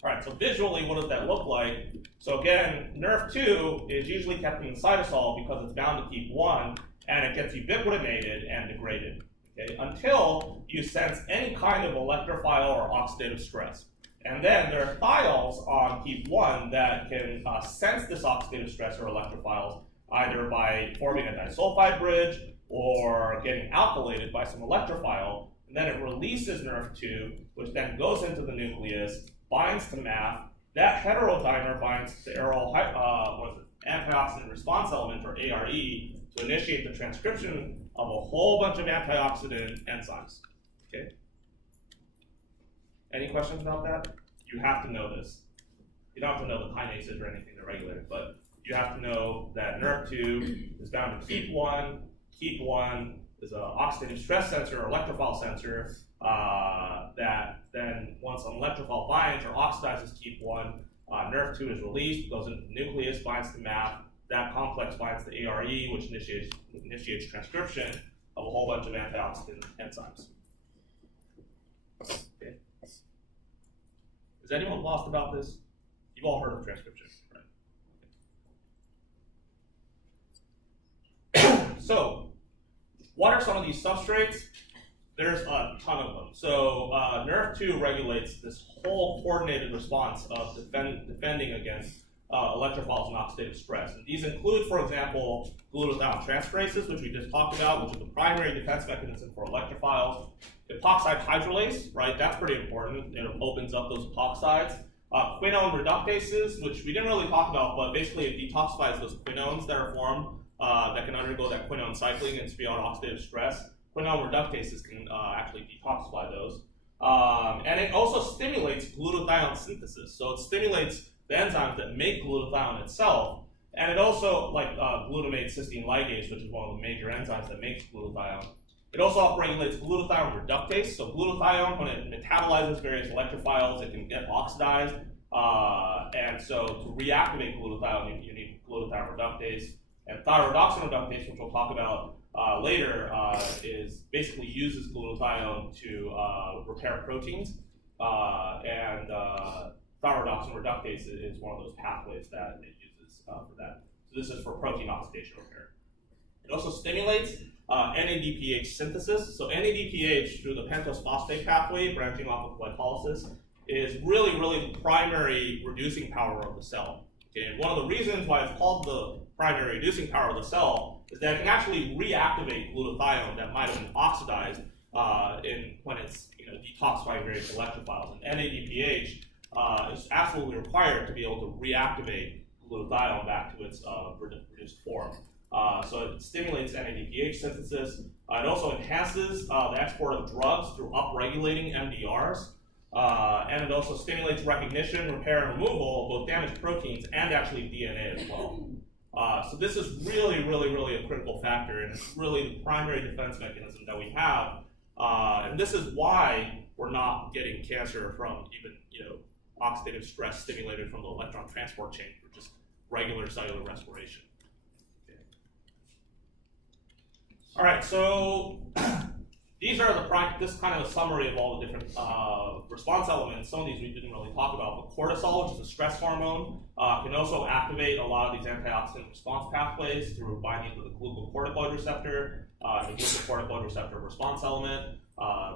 All right, so visually, what does that look like? So again, NRF2 is usually kept in the cytosol because it's bound to KEAP1, and it gets ubiquitinated and degraded, okay, until you sense any kind of electrophile or oxidative stress. And then there are thiols on KEAP1 that can sense this oxidative stress or electrophiles either by forming a disulfide bridge or getting alkylated by some electrophile, and then it releases NRF2, which then goes into the nucleus, binds to MAF. That heterodimer binds to aryl antioxidant response element, or ARE, to initiate the transcription of a whole bunch of antioxidant enzymes. Okay? Any questions about that? You have to know this. You don't have to know the kinases or anything to regulate it, but you have to know that NRF2 is bound to KEAP1, KEAP1 is an oxidative stress sensor or electrophile sensor that then once an electrophile binds or oxidizes KEAP1, NRF2 is released, goes into the nucleus, binds to MAP. That complex binds to ARE, which initiates transcription of a whole bunch of antioxidant enzymes. Okay. Is anyone lost about this? You've all heard of transcription, right? So, what are some of these substrates? There's a ton of them. So NRF2 regulates this whole coordinated response of defending against electrophiles and oxidative stress. And these include, for example, glutathione transferases, which we just talked about, which is the primary defense mechanism for electrophiles. Epoxide hydrolase, right? That's pretty important. It opens up those epoxides. Quinone reductases, which we didn't really talk about, but basically it detoxifies those quinones that are formed that can undergo that quinone cycling and spew out oxidative stress. Quinone reductases can actually detoxify those. And it also stimulates glutathione synthesis. So it stimulates the enzymes that make glutathione itself. And it also, like glutamate cysteine ligase, which is one of the major enzymes that makes glutathione, it also upregulates glutathione reductase. So glutathione, when it metabolizes various electrophiles, it can get oxidized. And so to reactivate glutathione, you need glutathione reductase. And thyrodoxine reductase, which we'll talk about later, is basically uses glutathione to repair proteins. And thyrodoxine reductase is one of those pathways that it uses for that. So this is for protein oxidation repair. It also stimulates NADPH synthesis. So NADPH, through the pentose phosphate pathway, branching off of glycolysis, is really the primary reducing power of the cell. Okay, and one of the reasons why it's called the primary reducing power of the cell is that it can actually reactivate glutathione that might have been oxidized when it's detoxifying various electrophiles. And NADPH is absolutely required to be able to reactivate glutathione back to its reduced form. So it stimulates NADPH synthesis. It also enhances the export of drugs through upregulating MDRs. And it also stimulates recognition, repair, and removal of both damaged proteins and actually DNA as well. So this is really a critical factor, and it's really the primary defense mechanism that we have. And this is why we're not getting cancer from even oxidative stress stimulated from the electron transport chain for just regular cellular respiration. Okay. All right, so these are this kind of a summary of all the different response elements. Some of these we didn't really talk about, but cortisol, which is a stress hormone, can also activate a lot of these antioxidant response pathways through binding to the glucocorticoid receptor, the glucocorticoid receptor response element.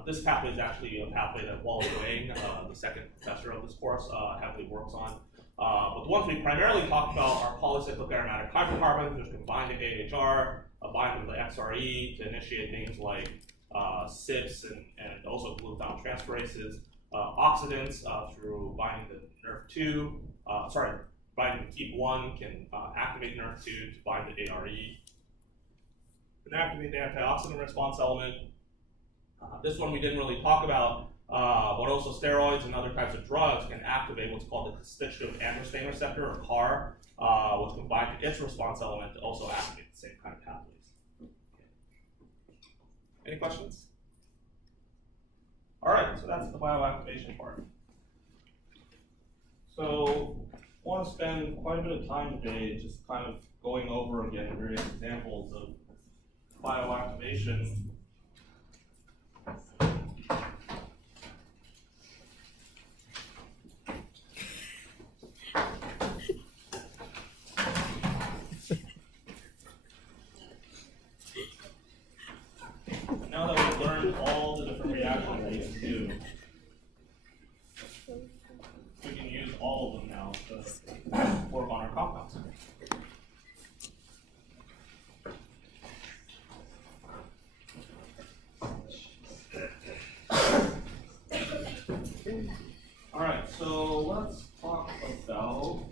This pathway is actually a pathway that Wally Wang, the second professor of this course, heavily works on. But the ones we primarily talked about are polycyclic aromatic hydrocarbons, which can bind to AHR, bind to the XRE to initiate things like CYPs and also glutathione transferases, oxidants through binding to NRF2, binding to KEAP1 can activate NRF2 to bind to ARE. Can activate the antioxidant response element. This one we didn't really talk about, but also steroids and other types of drugs can activate what's called the constitutive androstenedione receptor, or CAR, which can bind to its response element to also activate the same kind of pathways. Any questions? All right, so that's the bioactivation part. So I want to spend quite a bit of time today just kind of going over again various examples of bioactivation. Now that we've learned all the different reactions that you can do, we can use all of them now to work on our compounds. All right, so let's talk about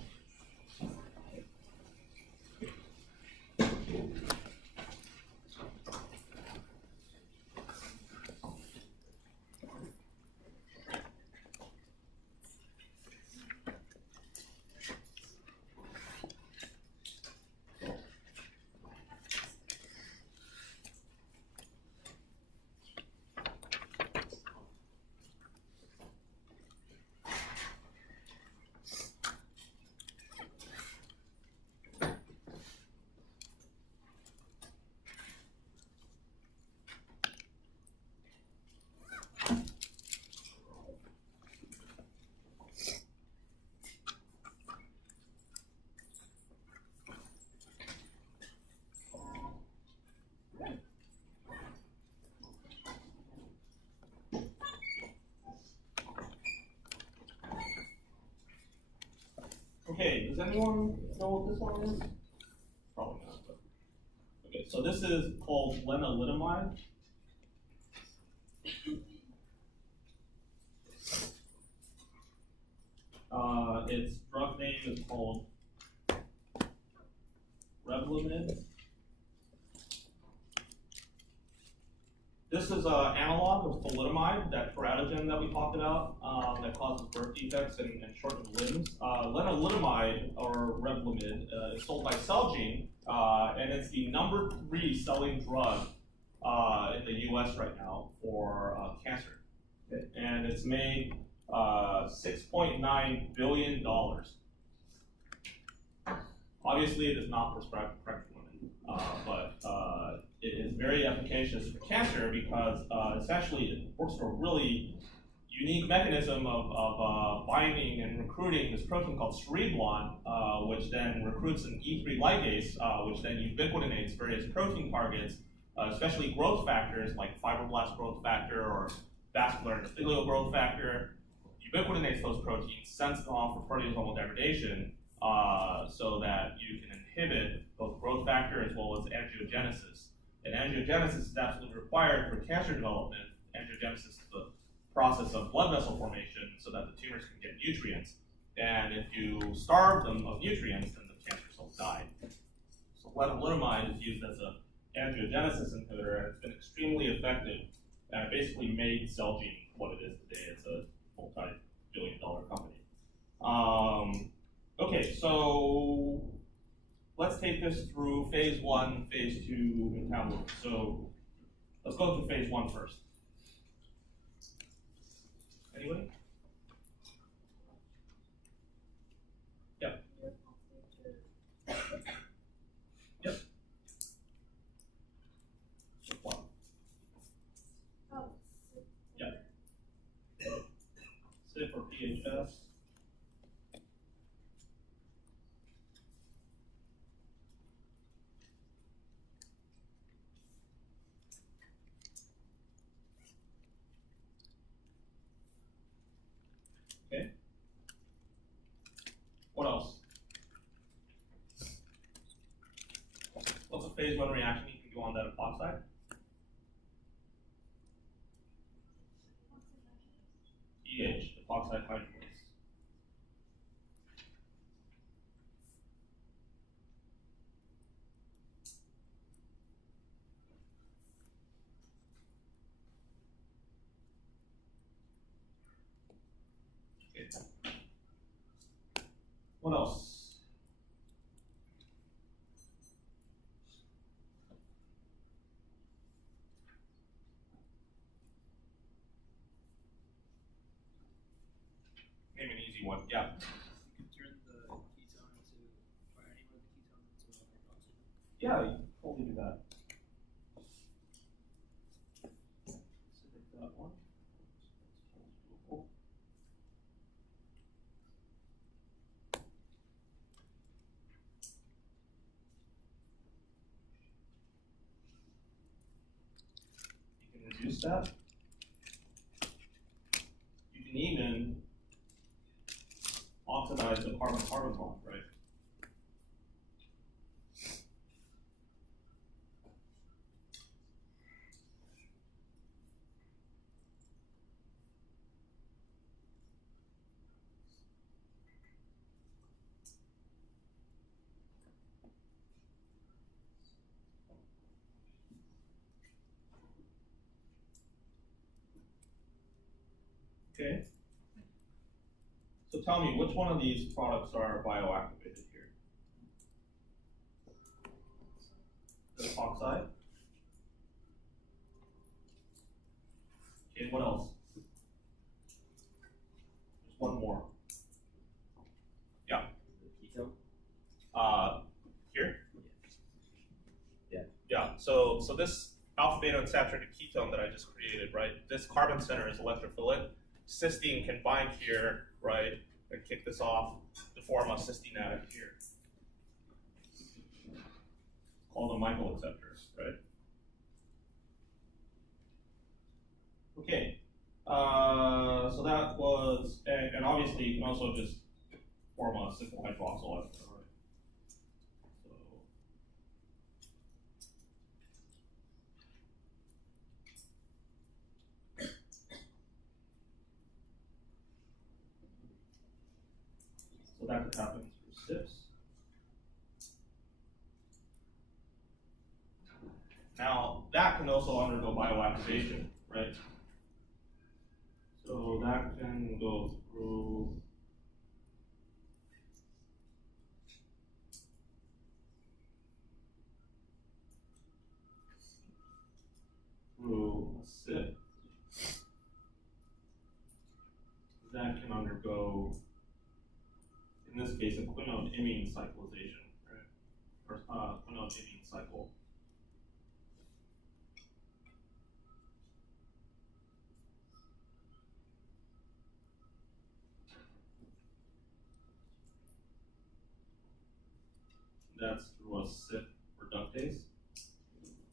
Okay, does anyone know what this one is? Probably not. But. Okay, so this is called lenalidomide. Its drug name is called Revlimid. This is an analog of thalidomide, that teratogen that we talked about, that causes birth defects and shortened limbs. Lenalidomide, or Revlimid, is sold by Celgene, and it's the #3 selling drug in the US right now for cancer. Okay. And it's made $6.9 billion. Obviously, it is not prescribed for pregnant women, but it is very efficacious for cancer because essentially it works for a really unique mechanism of binding and recruiting this protein called cereblon, which then recruits an E3 ligase, which then ubiquitinates various protein targets, especially growth factors like fibroblast growth factor or vascular endothelial growth factor, ubiquitinates those proteins, sends them off for proteasomal degradation, so that you can inhibit both growth factor as well as angiogenesis. And angiogenesis is absolutely required for cancer development. Angiogenesis is the process of blood vessel formation so that the tumors can get nutrients. And if you starve them of nutrients, then the cancer cells die. So lenalidomide is used as an angiogenesis inhibitor, and it's been extremely effective. And it basically made Celgene what it is today. It's a multi-billion-dollar company. Okay, so let's take this through phase 1, phase 2 metabolism. So let's go through phase 1 first. Anybody? Yep. Yep. What? Yep. CYP or PHS. Okay. What else? What's a phase 1 reaction you can do on that epoxide? EH, epoxide hydrolase. Okay. What else? Maybe an easy one. Yeah. You can turn the ketone into, or any of the ketones into a hydroxide. Yeah, you can totally do that. Select that one. You can reduce that. You can even oxidize the carbon-carbon bond, right? Okay. So tell me, which one of these products are bioactivated here? The epoxide. Okay, what else? There's one more. Yeah. The ketone? Here? Yeah. Yeah, so this alpha beta unsaturated ketone that I just created, right? This carbon center is electrophilic. Cysteine can bind here, right, and kick this off to form a cysteine atom here. Called the Michael acceptors, right? Okay, so that was, and obviously you can also just form a simple hydroxyl ester, right? So that could happen through SIPs. Now, that can also undergo bioactivation, right? So that can go through a SIP. That can undergo, in this case, a quinone imine cyclization, right? Or quinone imine cycle. That's through a SIP reductase,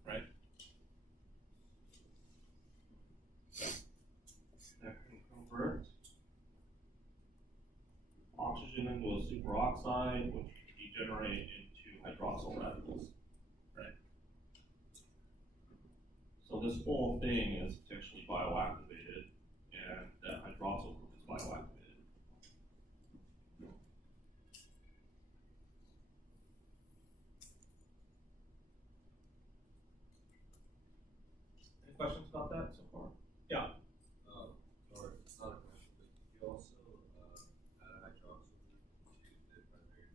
right? That can convert oxygen into a superoxide, which degenerate into hydroxyl radicals, right? So this whole thing is potentially bioactivated, and that hydroxyl group is bioactivated. Any questions about that so far? Yeah. Or it's not a question, but you also add a hydroxyl to the primary.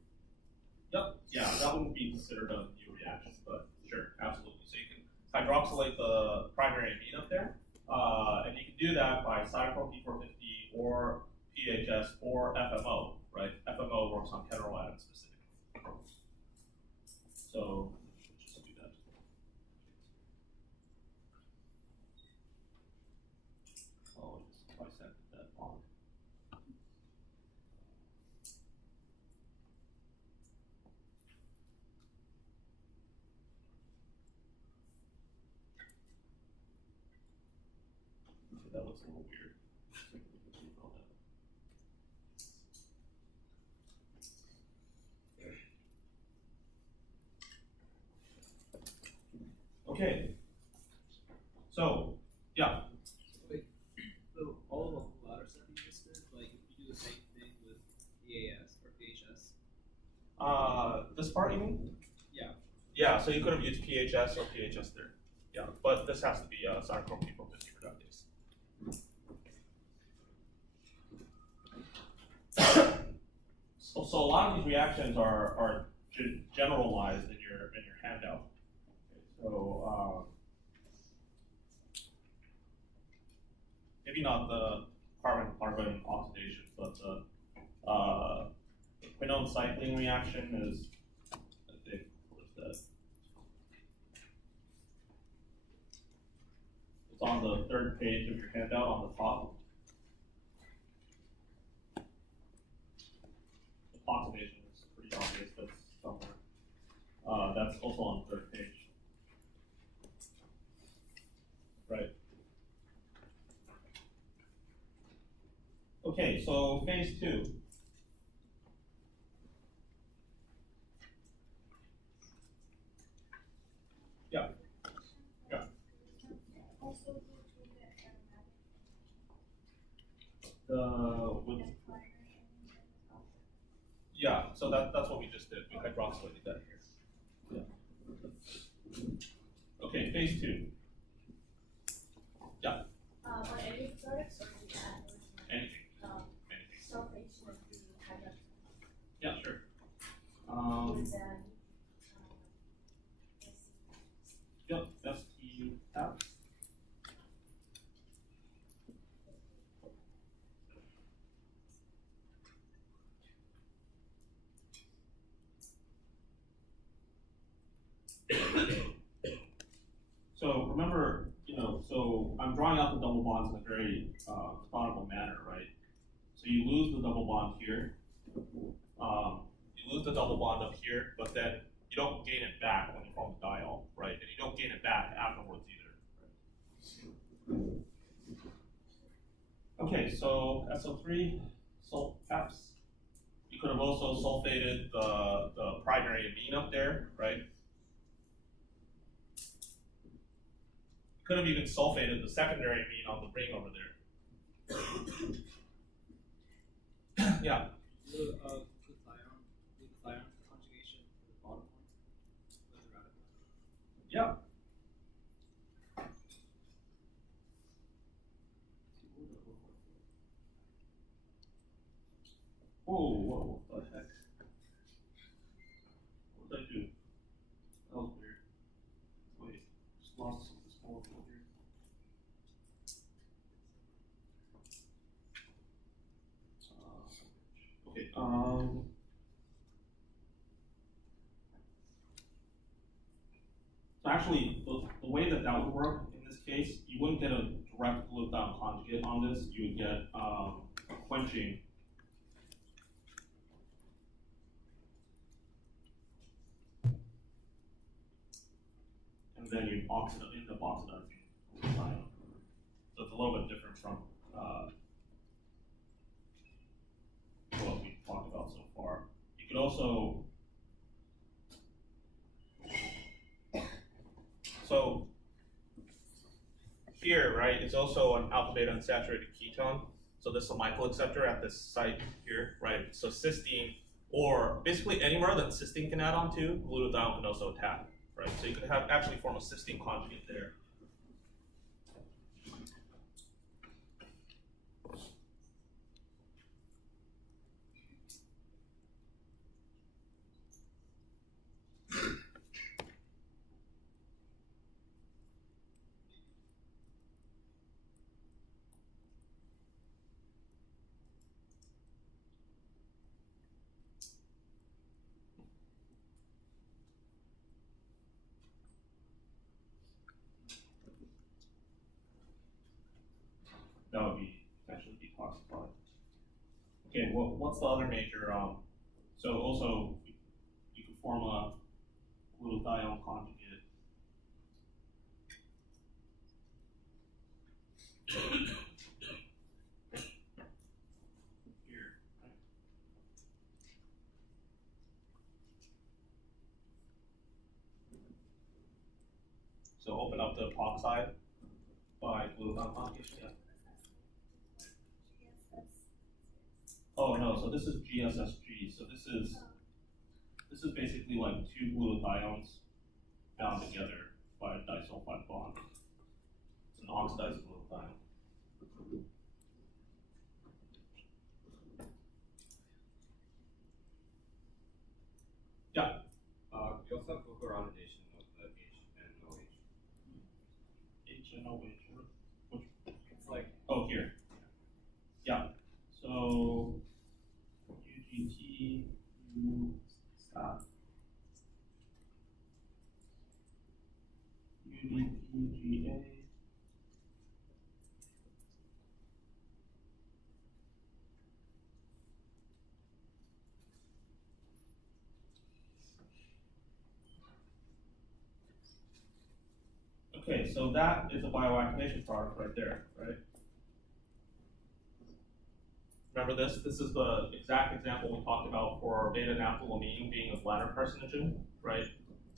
Yep. Yeah, that wouldn't be considered a new reaction, but sure, absolutely. So you can hydroxylate the primary amine up there, and you can do that by cytochrome P450 or PHS or FMO, right? FMO works on heteroatoms specifically. So let's just do that. Oh, just bisect that bond. That looks a little weird. Okay. So, yeah. Wait, so all of the latter stuff you just did, like if you do the same thing with PAS or PHS? This part you mean? Yeah. Yeah, so you could have used PHS or PHS there. Yeah, but this has to be cytochrome P450 reductase. So a lot of these reactions are generalized in your handout. Okay, so maybe not the carbon-carbon oxidation, but the quinone cycling reaction is, I think, what is that? It's on the third page of your handout on the top. The oxidation is pretty obvious, that's somewhere. That's also on the third page. Right. Okay, so phase 2. Yeah. Yeah. Yeah, so that's what we just did. We hydroxylated that here. Yeah. Okay, phase 2. Yeah. On any products or do you add Anything. anything? Sulfate would be hydroxide. Yeah, sure. And then, Yep, ST tabs. So remember, so I'm drawing out the double bonds in a very methodical manner, right? So you lose the double bond here. You lose the double bond up here, but then you don't gain it back when you form the diol, right? And you don't gain it back afterwards either. Okay, so SO3 salt caps. You could have also sulfated the primary amine up there, right? Could have even sulfated the secondary amine on the ring over there. Yeah. Do glutathione conjugation for the bottom one with the radical. Yeah. Whoa, what the heck? What did I do? That was weird. Wait, just lost some of this molecule here. Okay, so actually, the way that that would work in this case, you wouldn't get a direct glutathione conjugate on this, you would get quenching. And then you end up oxidizing glutathione. So it's a little bit different from what we talked about so far. You could also, so here, right, it's also an alpha beta unsaturated ketone. So this is a Michael acceptor at this site here, right? So cysteine, or basically anywhere that cysteine can add on to, glutathione can also attack, right? So you could have actually form a cysteine conjugate there. That would be potentially detoxified. Okay, well, what's the other major? So also, you could form a glutathione conjugate. Here, right? So open up the epoxide by glutathione conjugation. Yeah. Oh no, so this is GSSG. So this is basically like two glutathiones bound together by a disulfide bond. It's an oxidized glutathione. Yeah. You also have co-coronidation of the HNOH. HNOH. Which? It's like Oh, here. Yeah. So UGT, U stop. UDPGA. Okay, so that is a bioactivation product right there, right? Remember this? This is the exact example we talked about for beta-naphthylamine being a bladder carcinogen, right?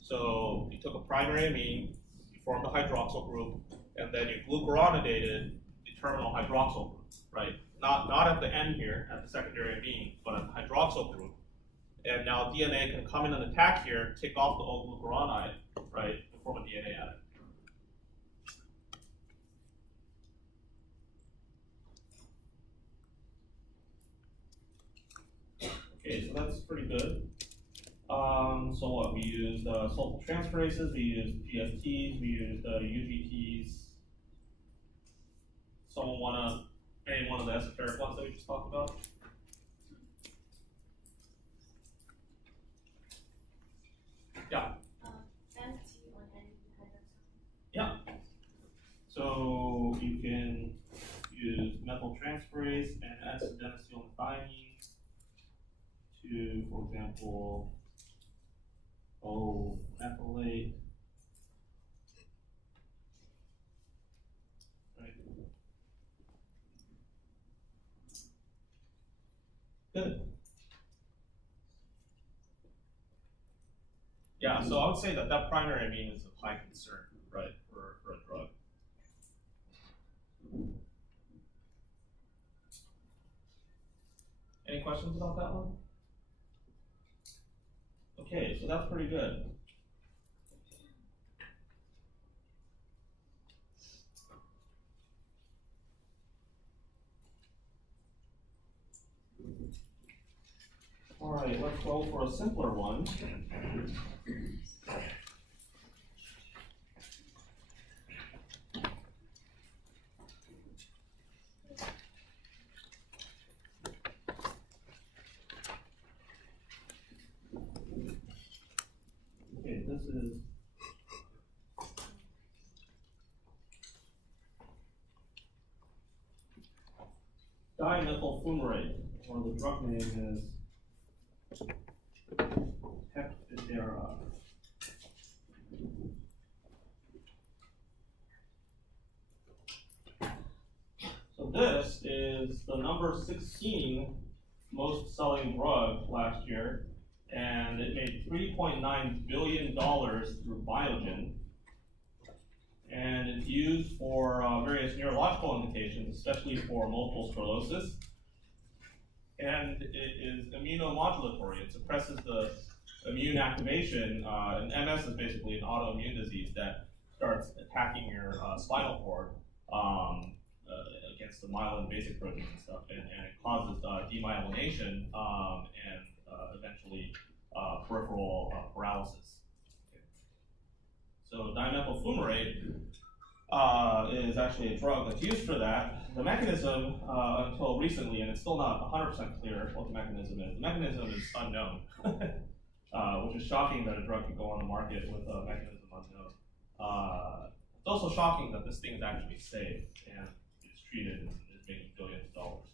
So you took a primary amine, you formed a hydroxyl group, and then you glucuronidated the terminal hydroxyl group, right? Not at the end here, at the secondary amine, but at the hydroxyl group. And now DNA can come in and attack here, take off the old glucuronide, right, and form a DNA additive. Okay, so that's pretty good. So what, we used sulfur transferases, we used GSTs, we used UGTs. Someone wanna name one of the esoteric ones that we just talked about? Yeah. MT on any hydroxide. Yeah. So you can use methyltransferase and S-adenosylmethionine to, for example, methylate. Right. Good. Yeah, so I would say that that primary amine is of high concern, right, for a drug. Any questions about that one? Okay, so that's pretty good. All right, let's go for a simpler one. Okay, this is dimethyl fumarate, or the drug name is Tecfidera. So this is the number 16 most selling drug last year, and it made $3.9 billion through Biogen. And it's used for various neurological indications, especially for multiple sclerosis. And it is immunomodulatory. It suppresses the immune activation. And MS is basically an autoimmune disease that starts attacking your spinal cord against the myelin basic protein and stuff. And it causes demyelination and eventually peripheral paralysis. So dimethyl fumarate is actually a drug that's used for that. The mechanism, until recently, and it's still not 100% clear what the mechanism is. The mechanism is unknown, which is shocking that a drug could go on the market with a mechanism unknown. It's also shocking that this thing is actually safe and it's treated and is making billions of dollars.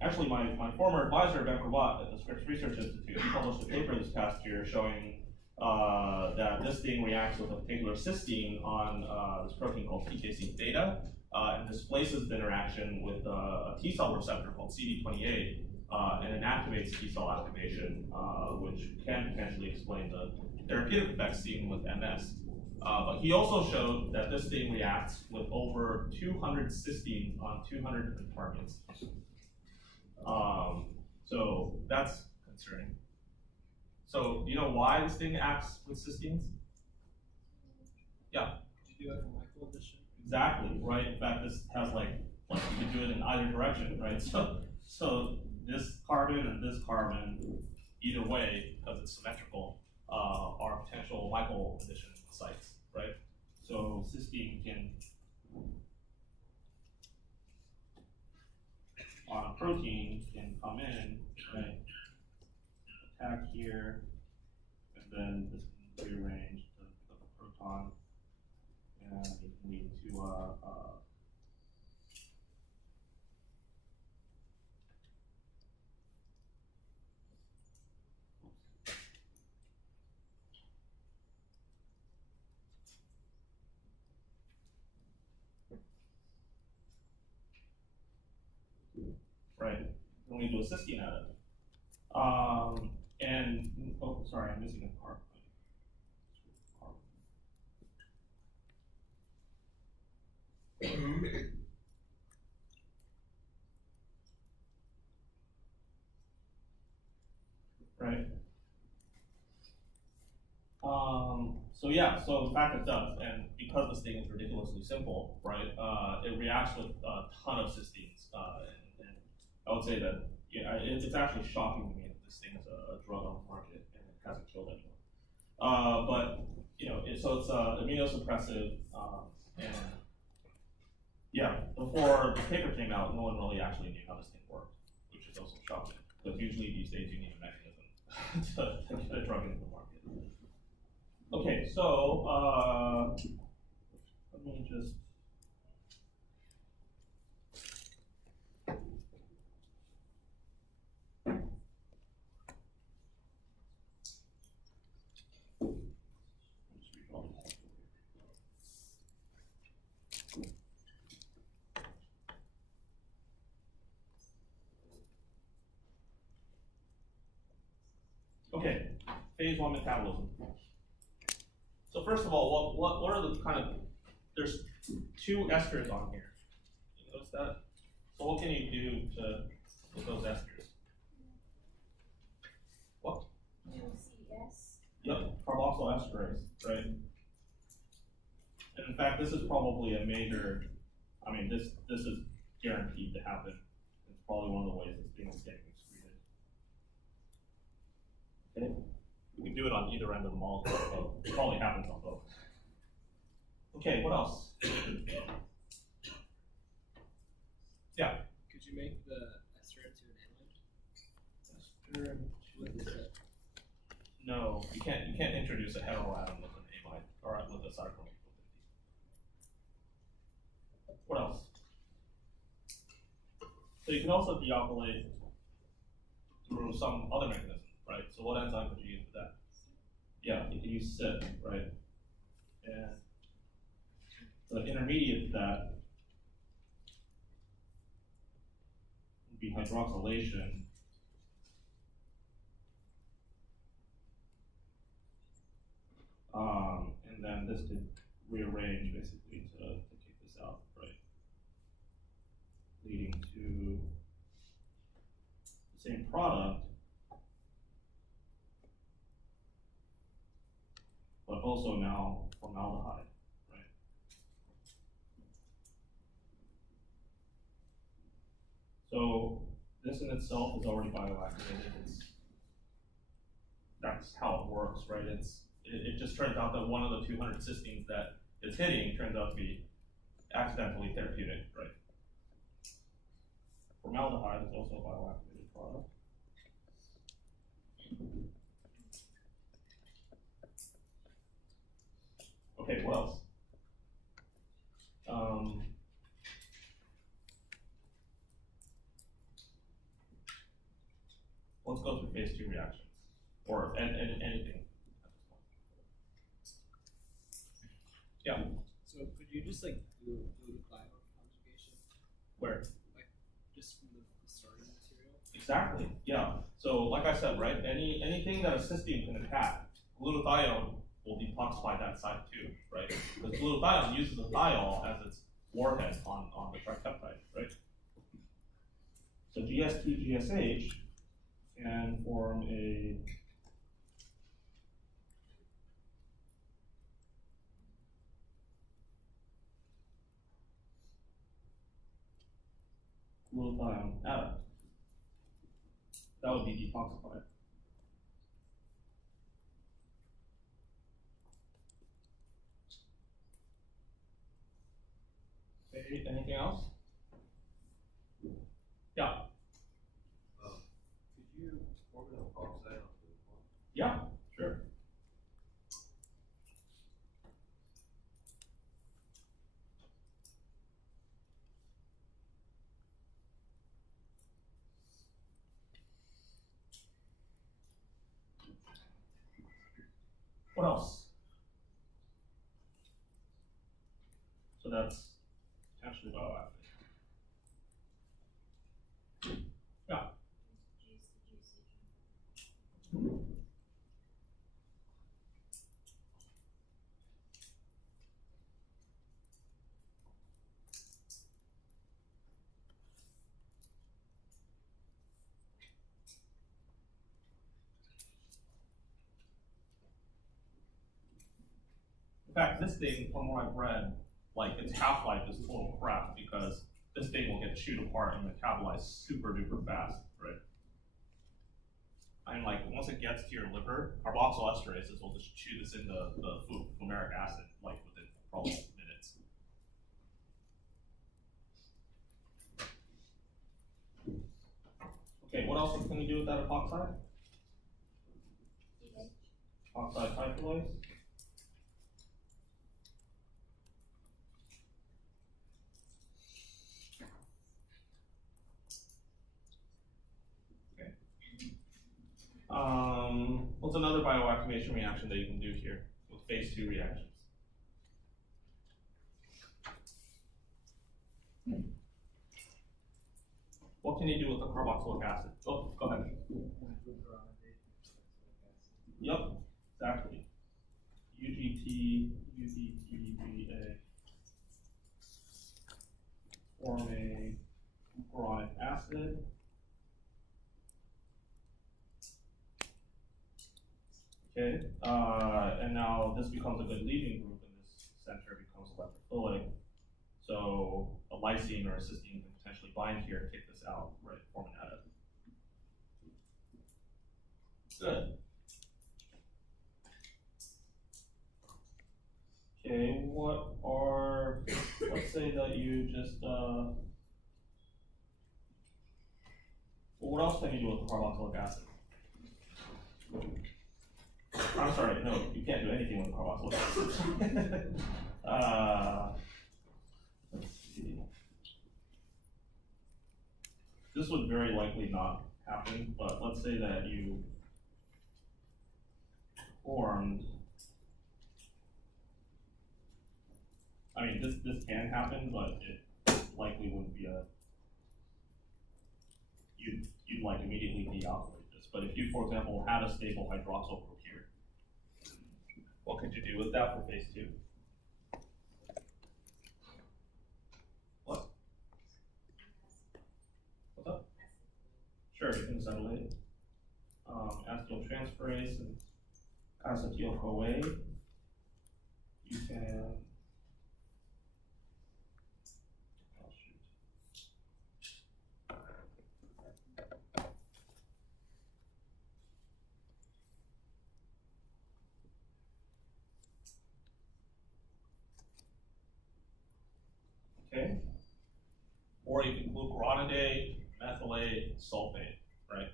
Actually, my former advisor, Ben Cravat at the Scripps Research Institute, he published a paper this past year showing that this thing reacts with a particular cysteine on this protein called PKC theta, and displaces the interaction with a T cell receptor called CD28, and it activates T cell activation, which can potentially explain the therapeutic effects seen with MS. But he also showed that this thing reacts with over 200 cysteines on 200 different targets. So that's concerning. So, do you know why this thing acts with cysteines? Yeah. Could you do it for my coalition? Exactly, right? In fact, this has like you can do it in either direction, right? So this carbon and this carbon, either way, because it's symmetrical, are potential Michael addition sites, right? So cysteine can, on a protein, can come in, right? Attack here, and then this can rearrange to pick up a proton, and it can lead to right, it can lead to a cysteine edit. And, oh, sorry, I'm missing a carbon. Right? So yeah, so in fact it does, and because this thing is ridiculously simple, right, it reacts with a ton of cysteines, and I would say that, yeah, it's actually shocking to me that this thing is a drug on the market and it hasn't killed anyone. But, you know, so it's immunosuppressive, and yeah, before the paper came out, no one really actually knew how this thing worked, which is also shocking, because usually these days you need a mechanism to get a drug into the market. Okay, so let me just phase one metabolism. So first of all, what are the kind of, there's two esters on here. You notice that? So what can you do with those esters? What? UCS. Yep, carboxylesterase, right? And in fact, this is probably a major, I mean, this is guaranteed to happen. It's probably one of the ways this thing is getting excreted. Okay? We can do it on either end of the molecule, but it probably happens on both. Okay, what else? Yeah. Could you make the ester into an amide? Ester- With the No, you can't introduce a heteroatom with an amide or with a cyclone. What else? So you can also dealkylate through some other mechanism, right? So what enzyme could you use for that? Yeah, you can use CYP, right? And the intermediate to that would be hydroxylation. And then this could rearrange basically to kick this out, right? Leading to the same product, but also now formaldehyde, right? So this in itself is already bioactivated. That's how it works, right? It just turns out that one of the 200 cysteines that it's hitting turns out to be accidentally therapeutic, right? Formaldehyde is also a bioactivated product. Okay, what else? Let's go through phase 2 reactions, or anything at this point. Yeah, So could you just like do glutathione conjugation, where? just from the starting material? Exactly, yeah. So like I said, right, anything that a cysteine can attack, glutathione will detoxify that site too, right? Because glutathione uses a thiol as its warhead on the tripeptide, right? So GS2GSH can form a glutathione atom. That would be detoxified. Okay, anything else? Yeah, Could you form an alkoxide on the one? yeah, sure. What else? So that's potentially bioactive. Yeah. In fact, this thing, from what I've read, like its half-life is total crap because this thing will get chewed apart and metabolized super duper fast, right? And like once it gets to your liver, carboxylesterases will just chew this into the fumaric acid like within probably minutes. Okay, what else can we do with that epoxide? Oxide hydrolase. What's another bioactivation reaction that you can do here with phase 2 reactions? What can you do with the carboxylic acid? Oh, go ahead. Yep, exactly. UGT-VA form a glucuronic acid. Okay, and now this becomes a good leaving group, and this center becomes electrophilic. So a lysine or a cysteine can potentially bind here and kick this out, right? Form an additive. Good. Okay, let's say that you just, well, what else can you do with carboxylic acid? I'm sorry, no, you can't do anything with carboxylic acid. Let's see. This would very likely not happen, but let's say that you formed, I mean, this can happen, but it likely wouldn't be you'd like immediately dealkylate this. But if you, for example, had a stable hydroxyl group here, what could you do with that for phase 2? What? What's up? Sure, you can acetylate acetyltransferase and acetyl-CoA. You can, oh shoot. Okay. Or you can glucuronidate, methylate, sulfate, right?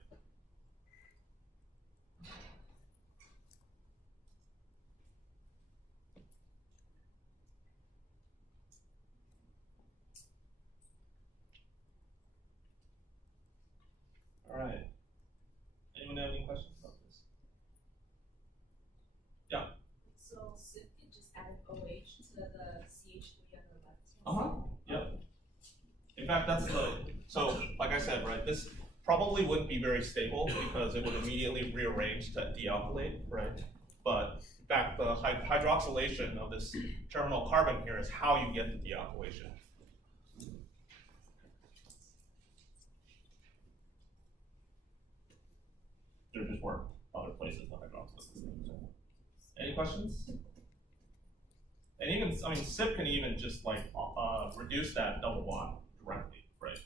All right. Anyone have any questions about this? Yeah. So SIP can just add an OH to the CH3 on the left hand Uh-huh. Yep. In fact, that's so like I said, right, this probably wouldn't be very stable because it would immediately rearrange to dealkylate, right? But in fact, the hydroxylation of this terminal carbon here is how you get the dealkylation. There just weren't other places to hydroxylate. Any questions? And even, I mean, SIP can even just like reduce that double bond directly, right?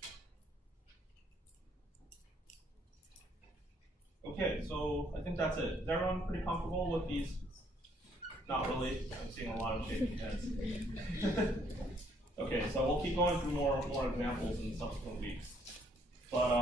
Okay, so I think that's it. Is everyone pretty comfortable with these? Not really. I'm seeing a lot of shaking heads. Okay, so we'll keep going through more examples in subsequent weeks. But